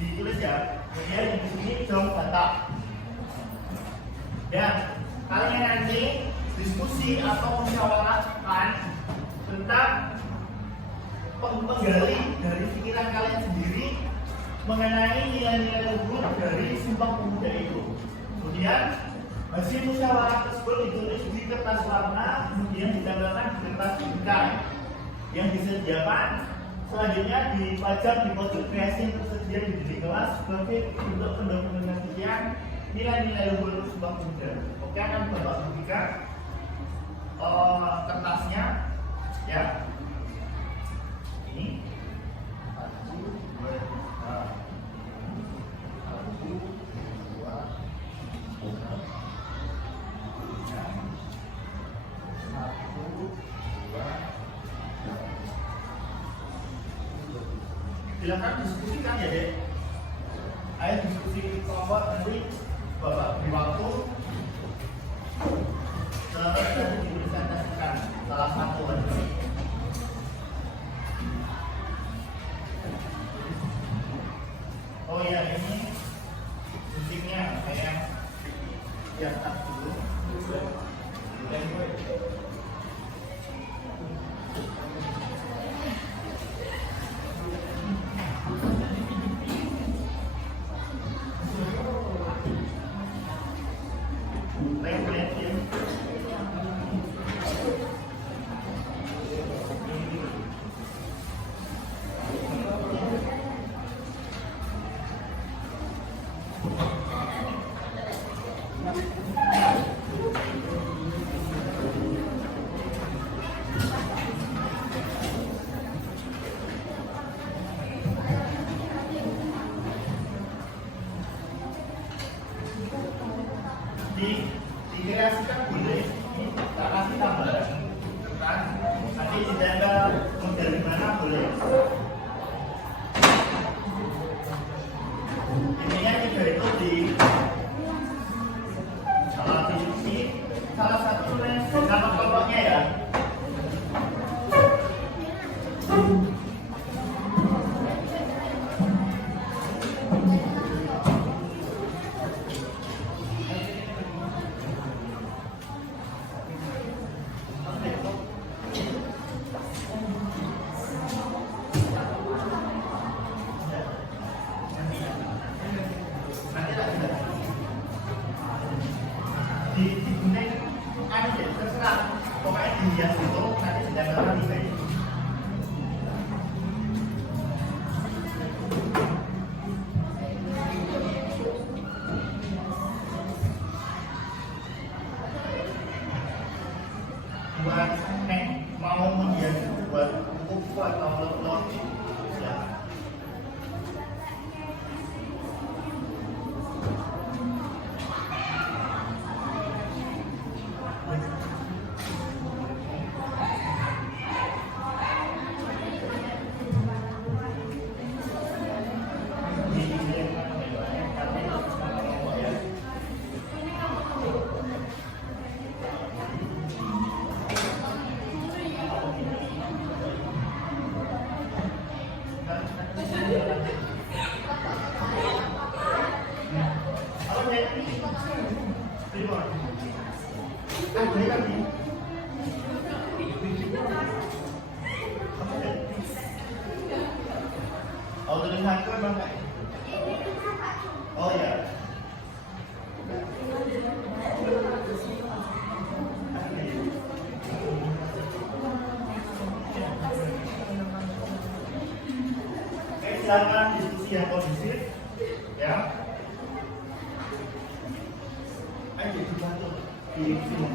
ditulis ya. Kemudian yang di sini Jong Batak. Dan kalian nanti diskusi atau musyawarahkan tentang penggali dari pikiran kalian sendiri mengenai nilai-nilai luhur dari Sumpah Pemuda itu. Kemudian hasil musyawarah tersebut ditulis di kertas warna, kemudian ditambahkan di kertas bingkai yang disediakan. Selanjutnya dipajang di pojok kreasi yang tersedia di dinding kelas sebagai bentuk pendokumentasian nilai-nilai luhur Sumpah Pemuda. Oke, akan Bapak berikan kertasnya ya. Ini 1, 2, 3. Silakan diskusikan ya dek. Ayo diskusi kelompok nanti Bapak beri waktu. Selamat nanti dipresentasikan salah satu aja. Oh ya ini guntingnya saya siapkan dulu. Nanti ditempel model gimana boleh. Intinya tiga itu di salah satu nama kelompoknya ya. Di gunting anu deh terserah pokoknya dihias itu nanti ditempelkan di kayu. Buat nek mau menghias buat kuku atau lelot ya. Oh, tulisan itu emang kayak oh ya. Oke, silakan diskusi yang kondusif ya. Ayo dibantu di sini.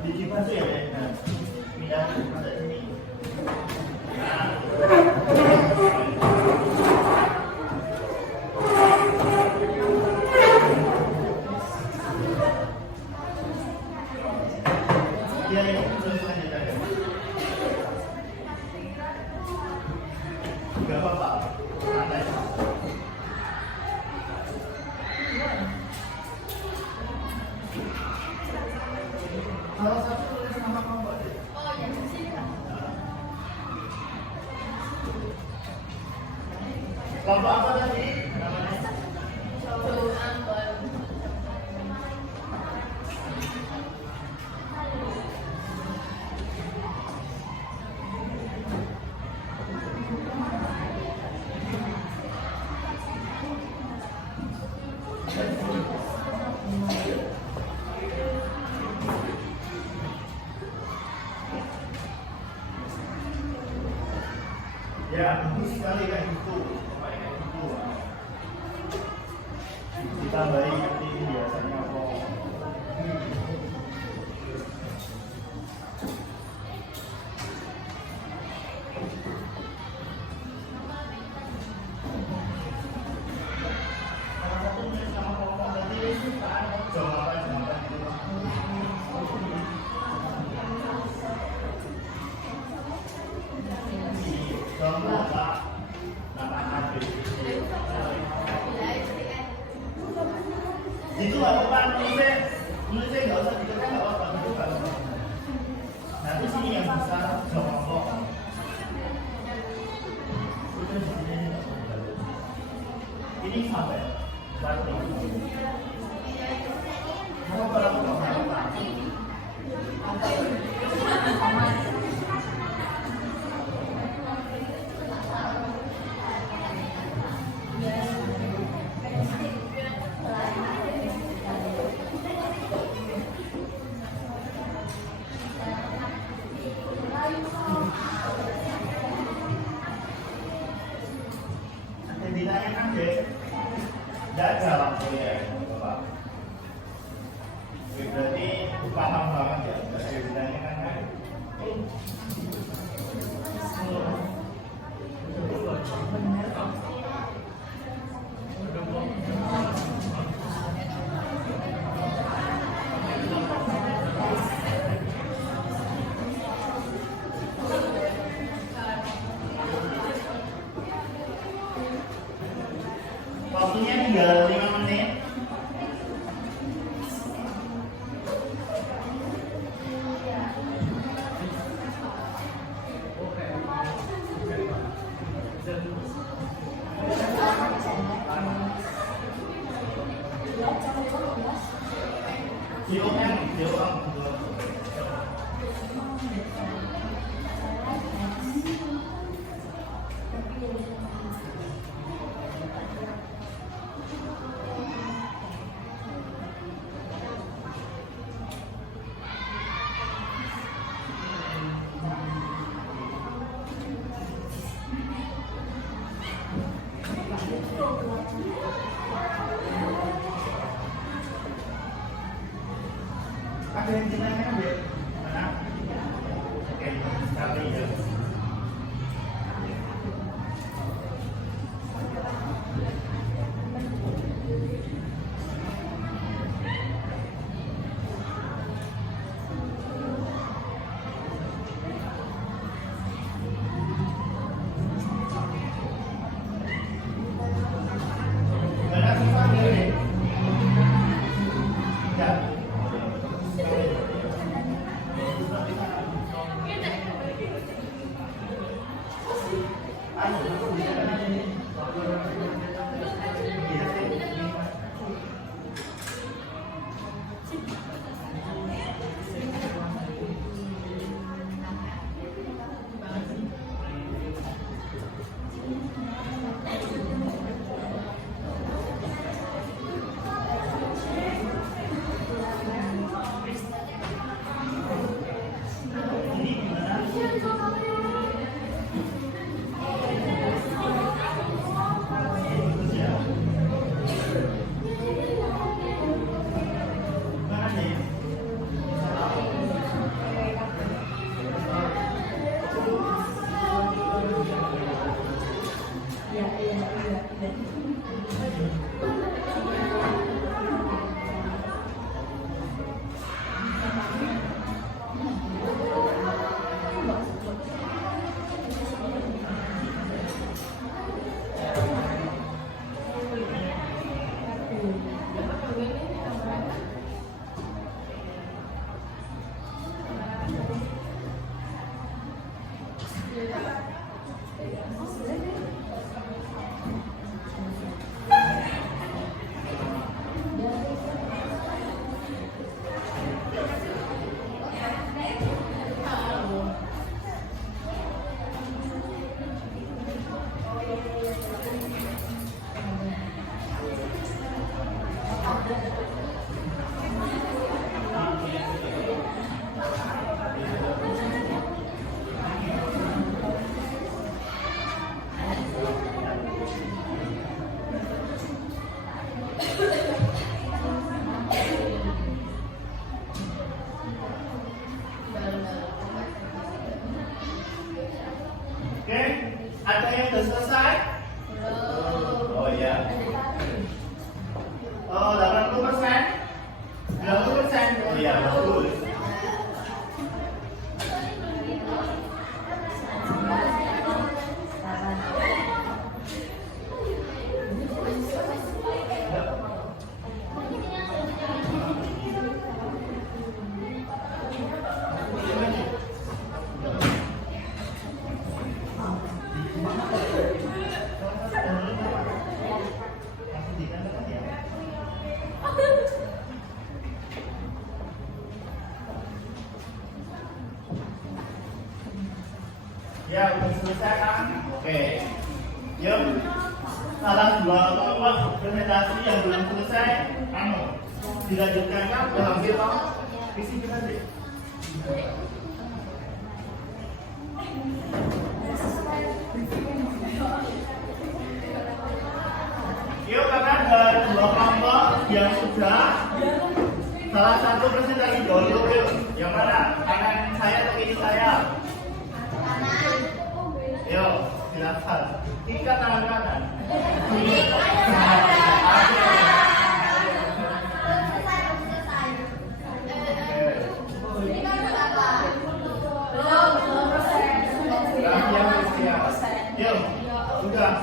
Dibantu ya, nah. Pindah ada ini. Dia ini tulisannya tadi. Gak apa-apa. Santai. Salah satu tulis nama kamu Mbak. Oh ya, di sini kan. Kelompok apa tadi? Namanya? Coba Ambon. Ya, bagus sekali kayak gitu. Kayak gitu. Ditambahi seperti ini biasanya kok. Salah satu nulis nama kelompok tadi jawaban itu. Contoh Pak, nama Habib. Oke, ada yang sudah selesai? Oh iya. Oh, 80%? 90%? Oh iya, bagus. Ya, udah selesai kan? Oke. Yuk, salah dua kelompok presentasi yang belum selesai, dilanjutkan kan? Udah hampir toh? Isi kita deh. Yuk, karena ada dua kelompok yang sudah salah satu presentasi dulu. Yuk, yang mana? Kanan saya atau kiri saya? Yuk, silakan. Ini kan tangan kanan. Yuk, udah.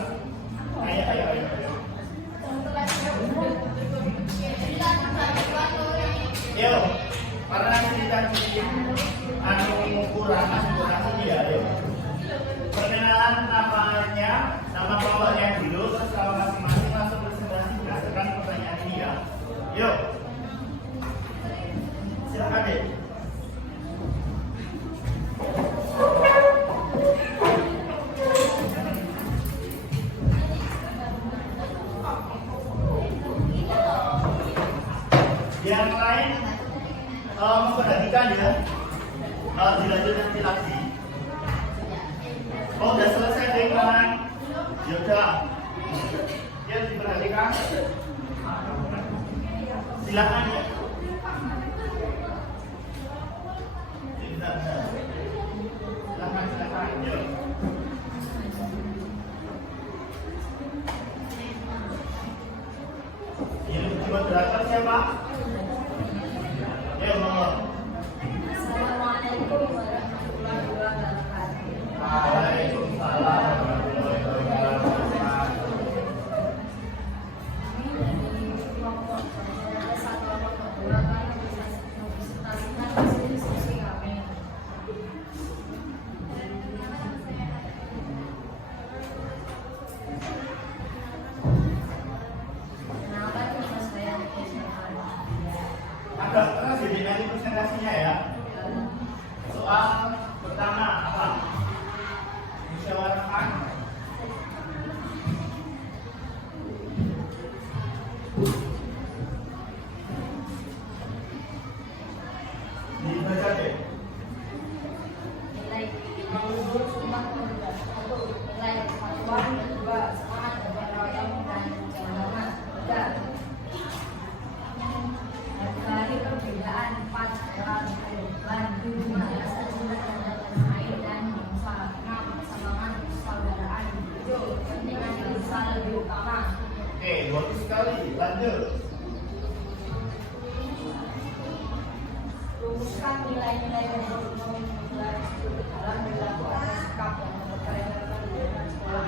Ayo, ayo, ayo. Yuk, karena kita kurang ya, yuk. Perkenalan namanya, nama kelompoknya dulu, terus kalau masing-masing langsung presentasi berdasarkan pertanyaan ini ya. Yuk, silakan deh. Yang lain memperhatikan ya, dilanjut nanti lagi. Oh, udah selesai deh kan? Ya udah. Ya diperhatikan. Silakan ya. Silakan, silakan. Yuk. Yang moderator siapa? Ya, nomor. Assalamualaikum warahmatullahi wabarakatuh. Waalaikumsalam warahmatullahi wabarakatuh. Kelompok satu kelompok dua kan presentasikan hasil diskusi kami. Kenapa cuma saya presentasi? Agak keras jadi nanti presentasinya ya. Soal pertama apa? Musyawarahkan. Dibaca deh. Nilai menurut jumlah pemuda satu nilai kepatuhan dua semangat gotong royong dan kebersamaan tiga hargai perbedaan empat dalam kehidupan lima sejumlah dan lain dan bangsa enam kesamaan persaudaraan tujuh kepentingan bangsa lebih utama. Oke, bagus sekali. Lanjut. Rumuskan nilai-nilai ekonomi dan dalam dilakukan sikap dan memperkirakan lingkungan sekolah.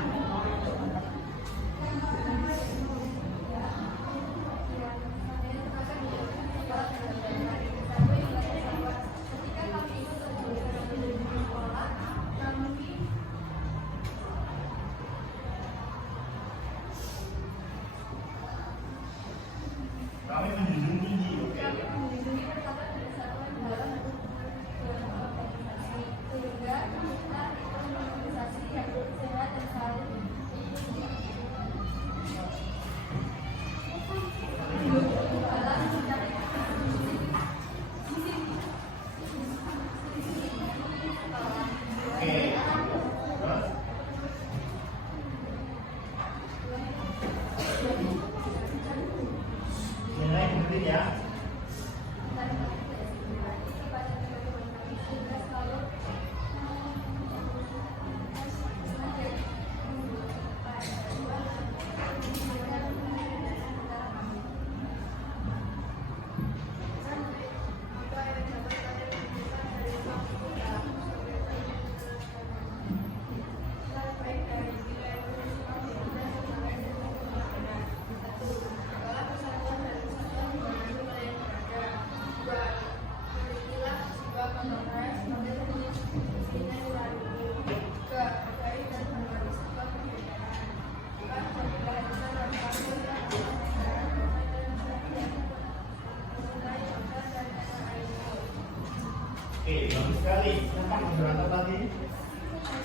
Oke, bagus sekali. Silakan moderator tadi.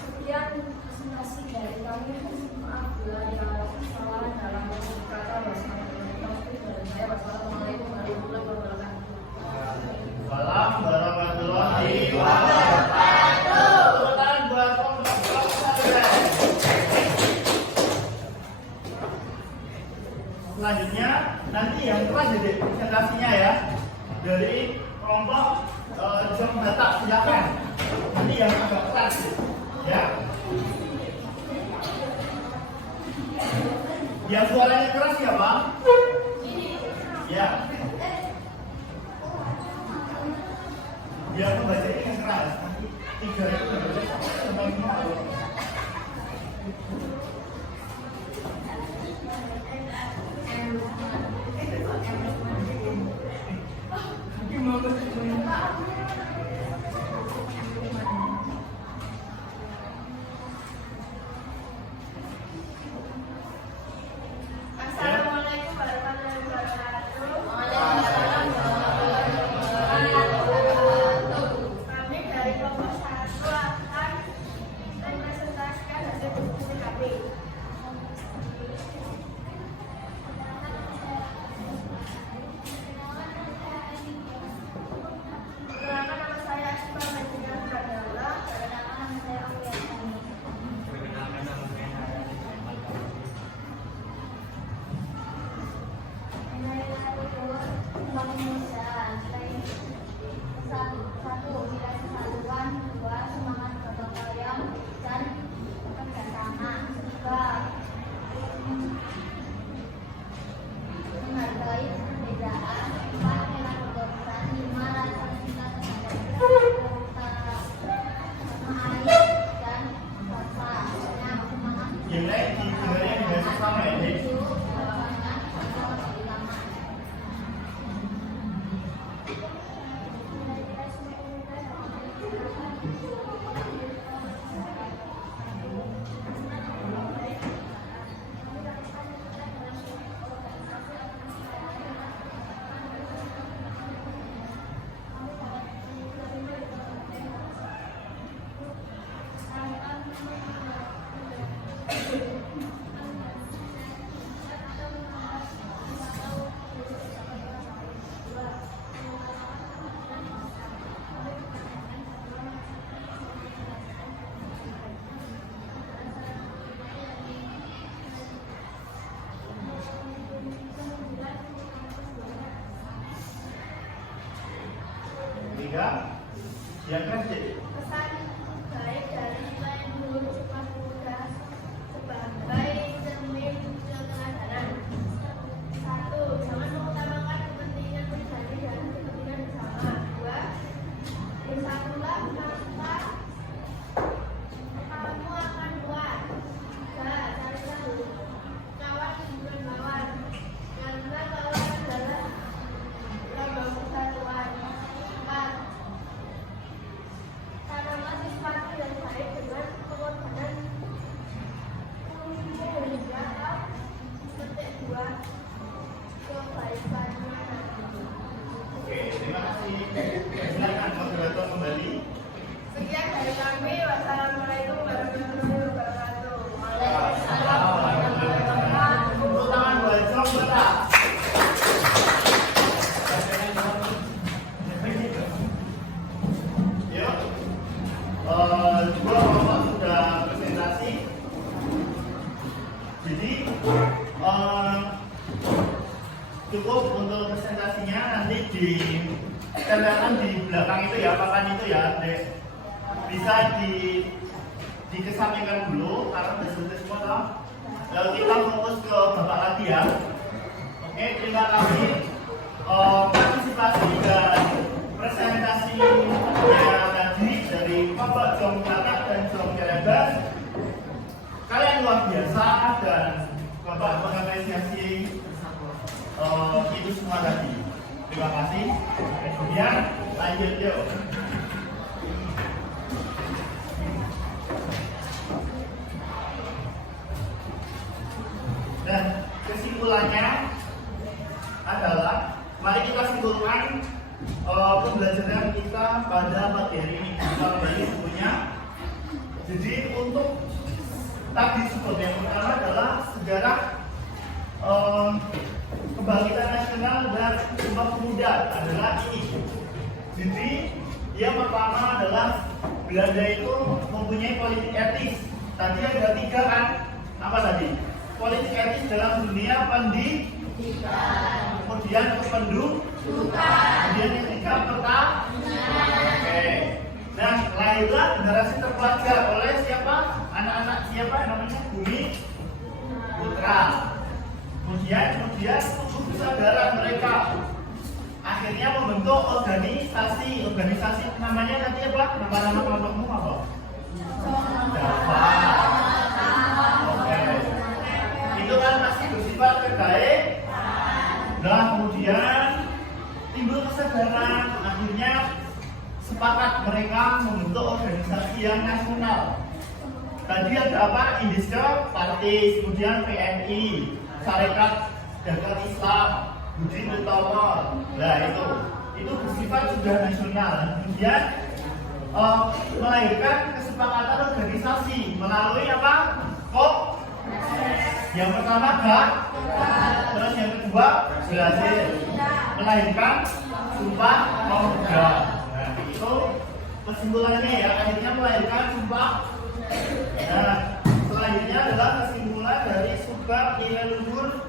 Sekian presentasi dari kami. Maaf bila ada kesalahan dalam kata bahasa Indonesia. Wassalamualaikum warahmatullahi wabarakatuh. Salam warahmatullahi wabarakatuh. Selamat buat kelompok pesantren. Selanjutnya nanti yang kelas jadi presentasinya ya dari kelompok Jom Batak, silakan. Nanti yang agak kelas ya. Yang suaranya keras ya Pak? Ya. Biar pembacanya yang keras. Tiga itu sampai 5. Assalamualaikum warahmatullahi wabarakatuh. Kami dari kelompok 1 akan mempresentasikan hasil diskusi kami. Perkenalkan, nama saya Asma Medina Kadala. Perkenalkan, nama saya Aulia. Satu, nilai kesatuan. 2, semangat gotong royong dan kerjasama. 3, menghargai perbedaan. 4, rela berkorban. 5, rasa cinta terhadap tanah air dan bangsa. 6, semangat Yang lain didengarnya dengan sama ya, Dek? Yang kasih. Pesan baik dari Leluhur Cepat Muda sebagai cermin keteladanan. 1, jangan mengutamakan kepentingan pribadi dan kepentingan bersama. 2, bersatulah maka kamu akan kuat. 3, carilah kawan bukan lawan, karena kawan adalah lambang persatuan. 4, tanaman simpati dan baik dengan pengorbanan hingga petik buah kebaikan. Oke, terima kasih. Silakan moderator kembali. Sekian dari kami. Wassalamualaikum warahmatullahi wabarakatuh. Waalaikumsalam warahmatullahi wabarakatuh. Tepuk tangan buat Jom Batak. Yuk. Dua kelompok sudah presentasi. Jadi cukup untuk presentasinya, nanti ditempelkan di belakang itu ya, papan itu ya, Dek. Bisa dikesampingkan dulu karena sudah selesai semua toh. Lalu kita fokus ke Bapak lagi ya. Oke, terima kasih partisipasi dan presentasinya tadi dari Bapak Jom Batak dan Jom Cirebon. Kalian luar biasa dan Bapak mengapresiasi itu semua tadi. Terima kasih. Kemudian lanjut yuk. Dan kesimpulannya adalah mari kita simpulkan pembelajaran kita pada materi di hari ini kita kembali semuanya. Jadi untuk tadi support yang pertama adalah sejarah kebangkitan nasional dan Sumpah Pemuda adalah ini. Jadi yang pertama adalah Belanda itu mempunyai politik etis. Tadi ada 3 kan? Apa tadi? Politik etis dalam dunia pendidikan, kemudian kependudukan, kemudian yang 3 pertahanan. Oke. Nah, lahirlah generasi terpelajar oleh siapa? Anak-anak siapa namanya? Bumi Putra. Kemudian tumbuh kesadaran mereka. Akhirnya membentuk organisasi namanya nanti apa? Nama kelompokmu apa? Java. Oke. Itu kan masih bersifat terkait. Nah, kemudian timbul kesadaran. Akhirnya sepakat mereka membentuk organisasi yang nasional. Tadi ada apa? Indische Partis, kemudian PNI, Sarekat Dagang Islam, Budi Utomo. Nah itu bersifat sudah nasional. Kemudian melahirkan kesepakatan organisasi melalui apa? Yang pertama terus yang kedua berhasil melahirkan Sumpah Pemuda. Nah itu kesimpulannya ya, akhirnya melahirkan Sumpah. Nah selanjutnya adalah kesimpulan dari Subang Nilai Luhur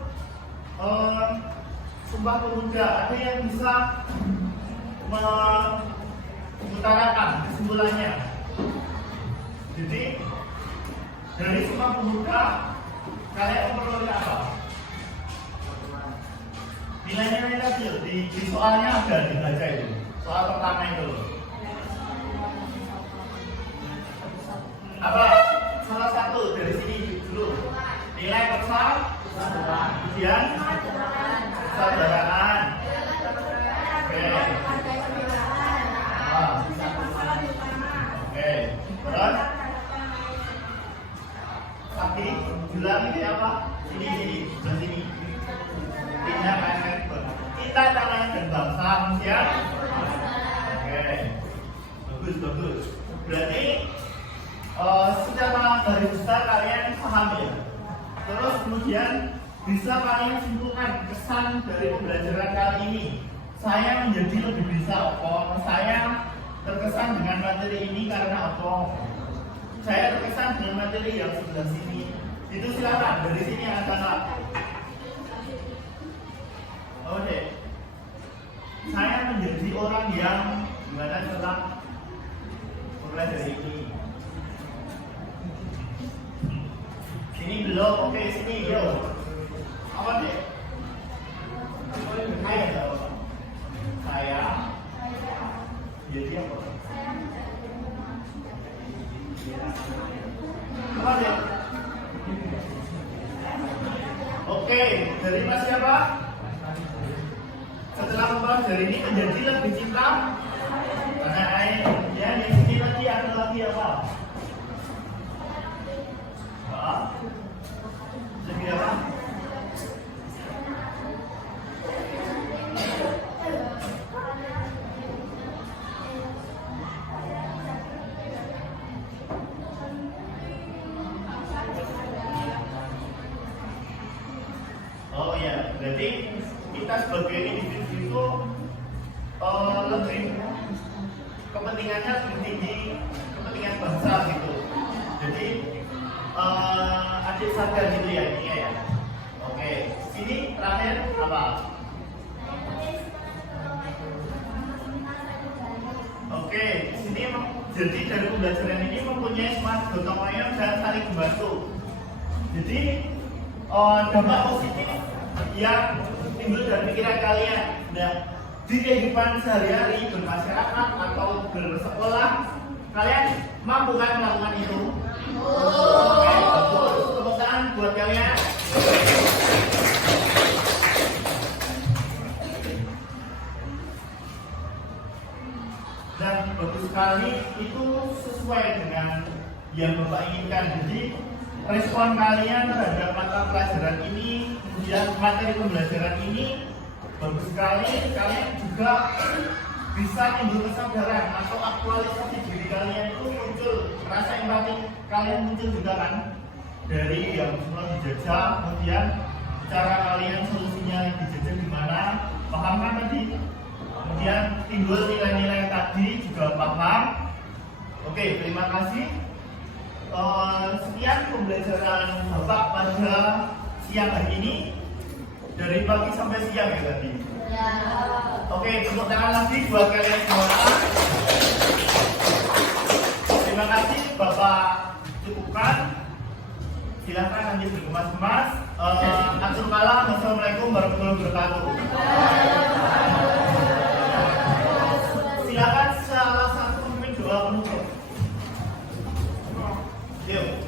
Sumpah Pemuda. Ada yang bisa mengutarakan kesimpulannya? Jadi dari Sumpah Pemuda kalian memperoleh apa? Nilainya kecil. Di soalnya ada dibaca itu. Soal pertama itu. Apa? Salah satu dari sini dulu. Nilai persaudaraan, kemudian persaudaraan. Oke. Oke. Terus tapi bilang ini apa? Sini sebelah sini. Pindah kan? Kita tanah dan bangsa manusia. Oke. Bagus. Berarti secara garis besar kalian paham ya. Terus kemudian bisa kalian simpulkan kesan dari pembelajaran kali ini. Saya menjadi lebih bisa apa? Saya terkesan dengan materi ini karena apa? Saya terkesan dengan materi yang sebelah sini. Itu silakan dari sini yang akan. Oke. Saya menjadi orang yang gimana setelah mempelajari ini. Sini belum, oke sini belum. Apa deh? Saya jadi apa? Apa deh? Oke, dari Mas siapa? Setelah mempelajari ini menjadi lebih cinta tanah air. Ya, di sini lagi ada lagi apa? Lebih apa? Oh ya, berarti kita sebagai individu itu lebih kepentingannya lebih tinggi kepentingan bangsa gitu. Jadi adik sadar gitu ya ini ya. Oke, sini terakhir apa? Oke, sini jadi dari pembelajaran ini mempunyai semangat gotong royong dan saling membantu. Jadi dampak positif yang timbul dari pikiran kalian. Nah, di kehidupan sehari-hari bermasyarakat atau bersekolah, kalian mampu kan melakukan itu? Oke, bagus. Tepuk tangan buat kalian. Dan bagus sekali itu sesuai dengan yang Bapak inginkan. Jadi respon kalian terhadap mata pelajaran ini, kemudian materi pembelajaran ini bagus sekali. Kalian juga bisa timbul kesadaran atau aktualisasi diri kalian itu muncul, rasa empati kalian muncul juga kan dari yang semula dijajah, kemudian cara kalian solusinya dijajah gimana, paham kan tadi? Kemudian timbul nilai-nilai tadi juga paham. Oke, terima kasih. Sekian pembelajaran Bapak pada siang hari ini, dari pagi sampai siang ya tadi. Ya. Oke, tepuk tangan lagi buat kalian semua. Terima kasih Bapak, cukupkan. Silakan nanti berkemas-kemas. Atur kalam. Wassalamualaikum warahmatullahi wabarakatuh. Silakan salah satu pemimpin doa penutup. Yuk.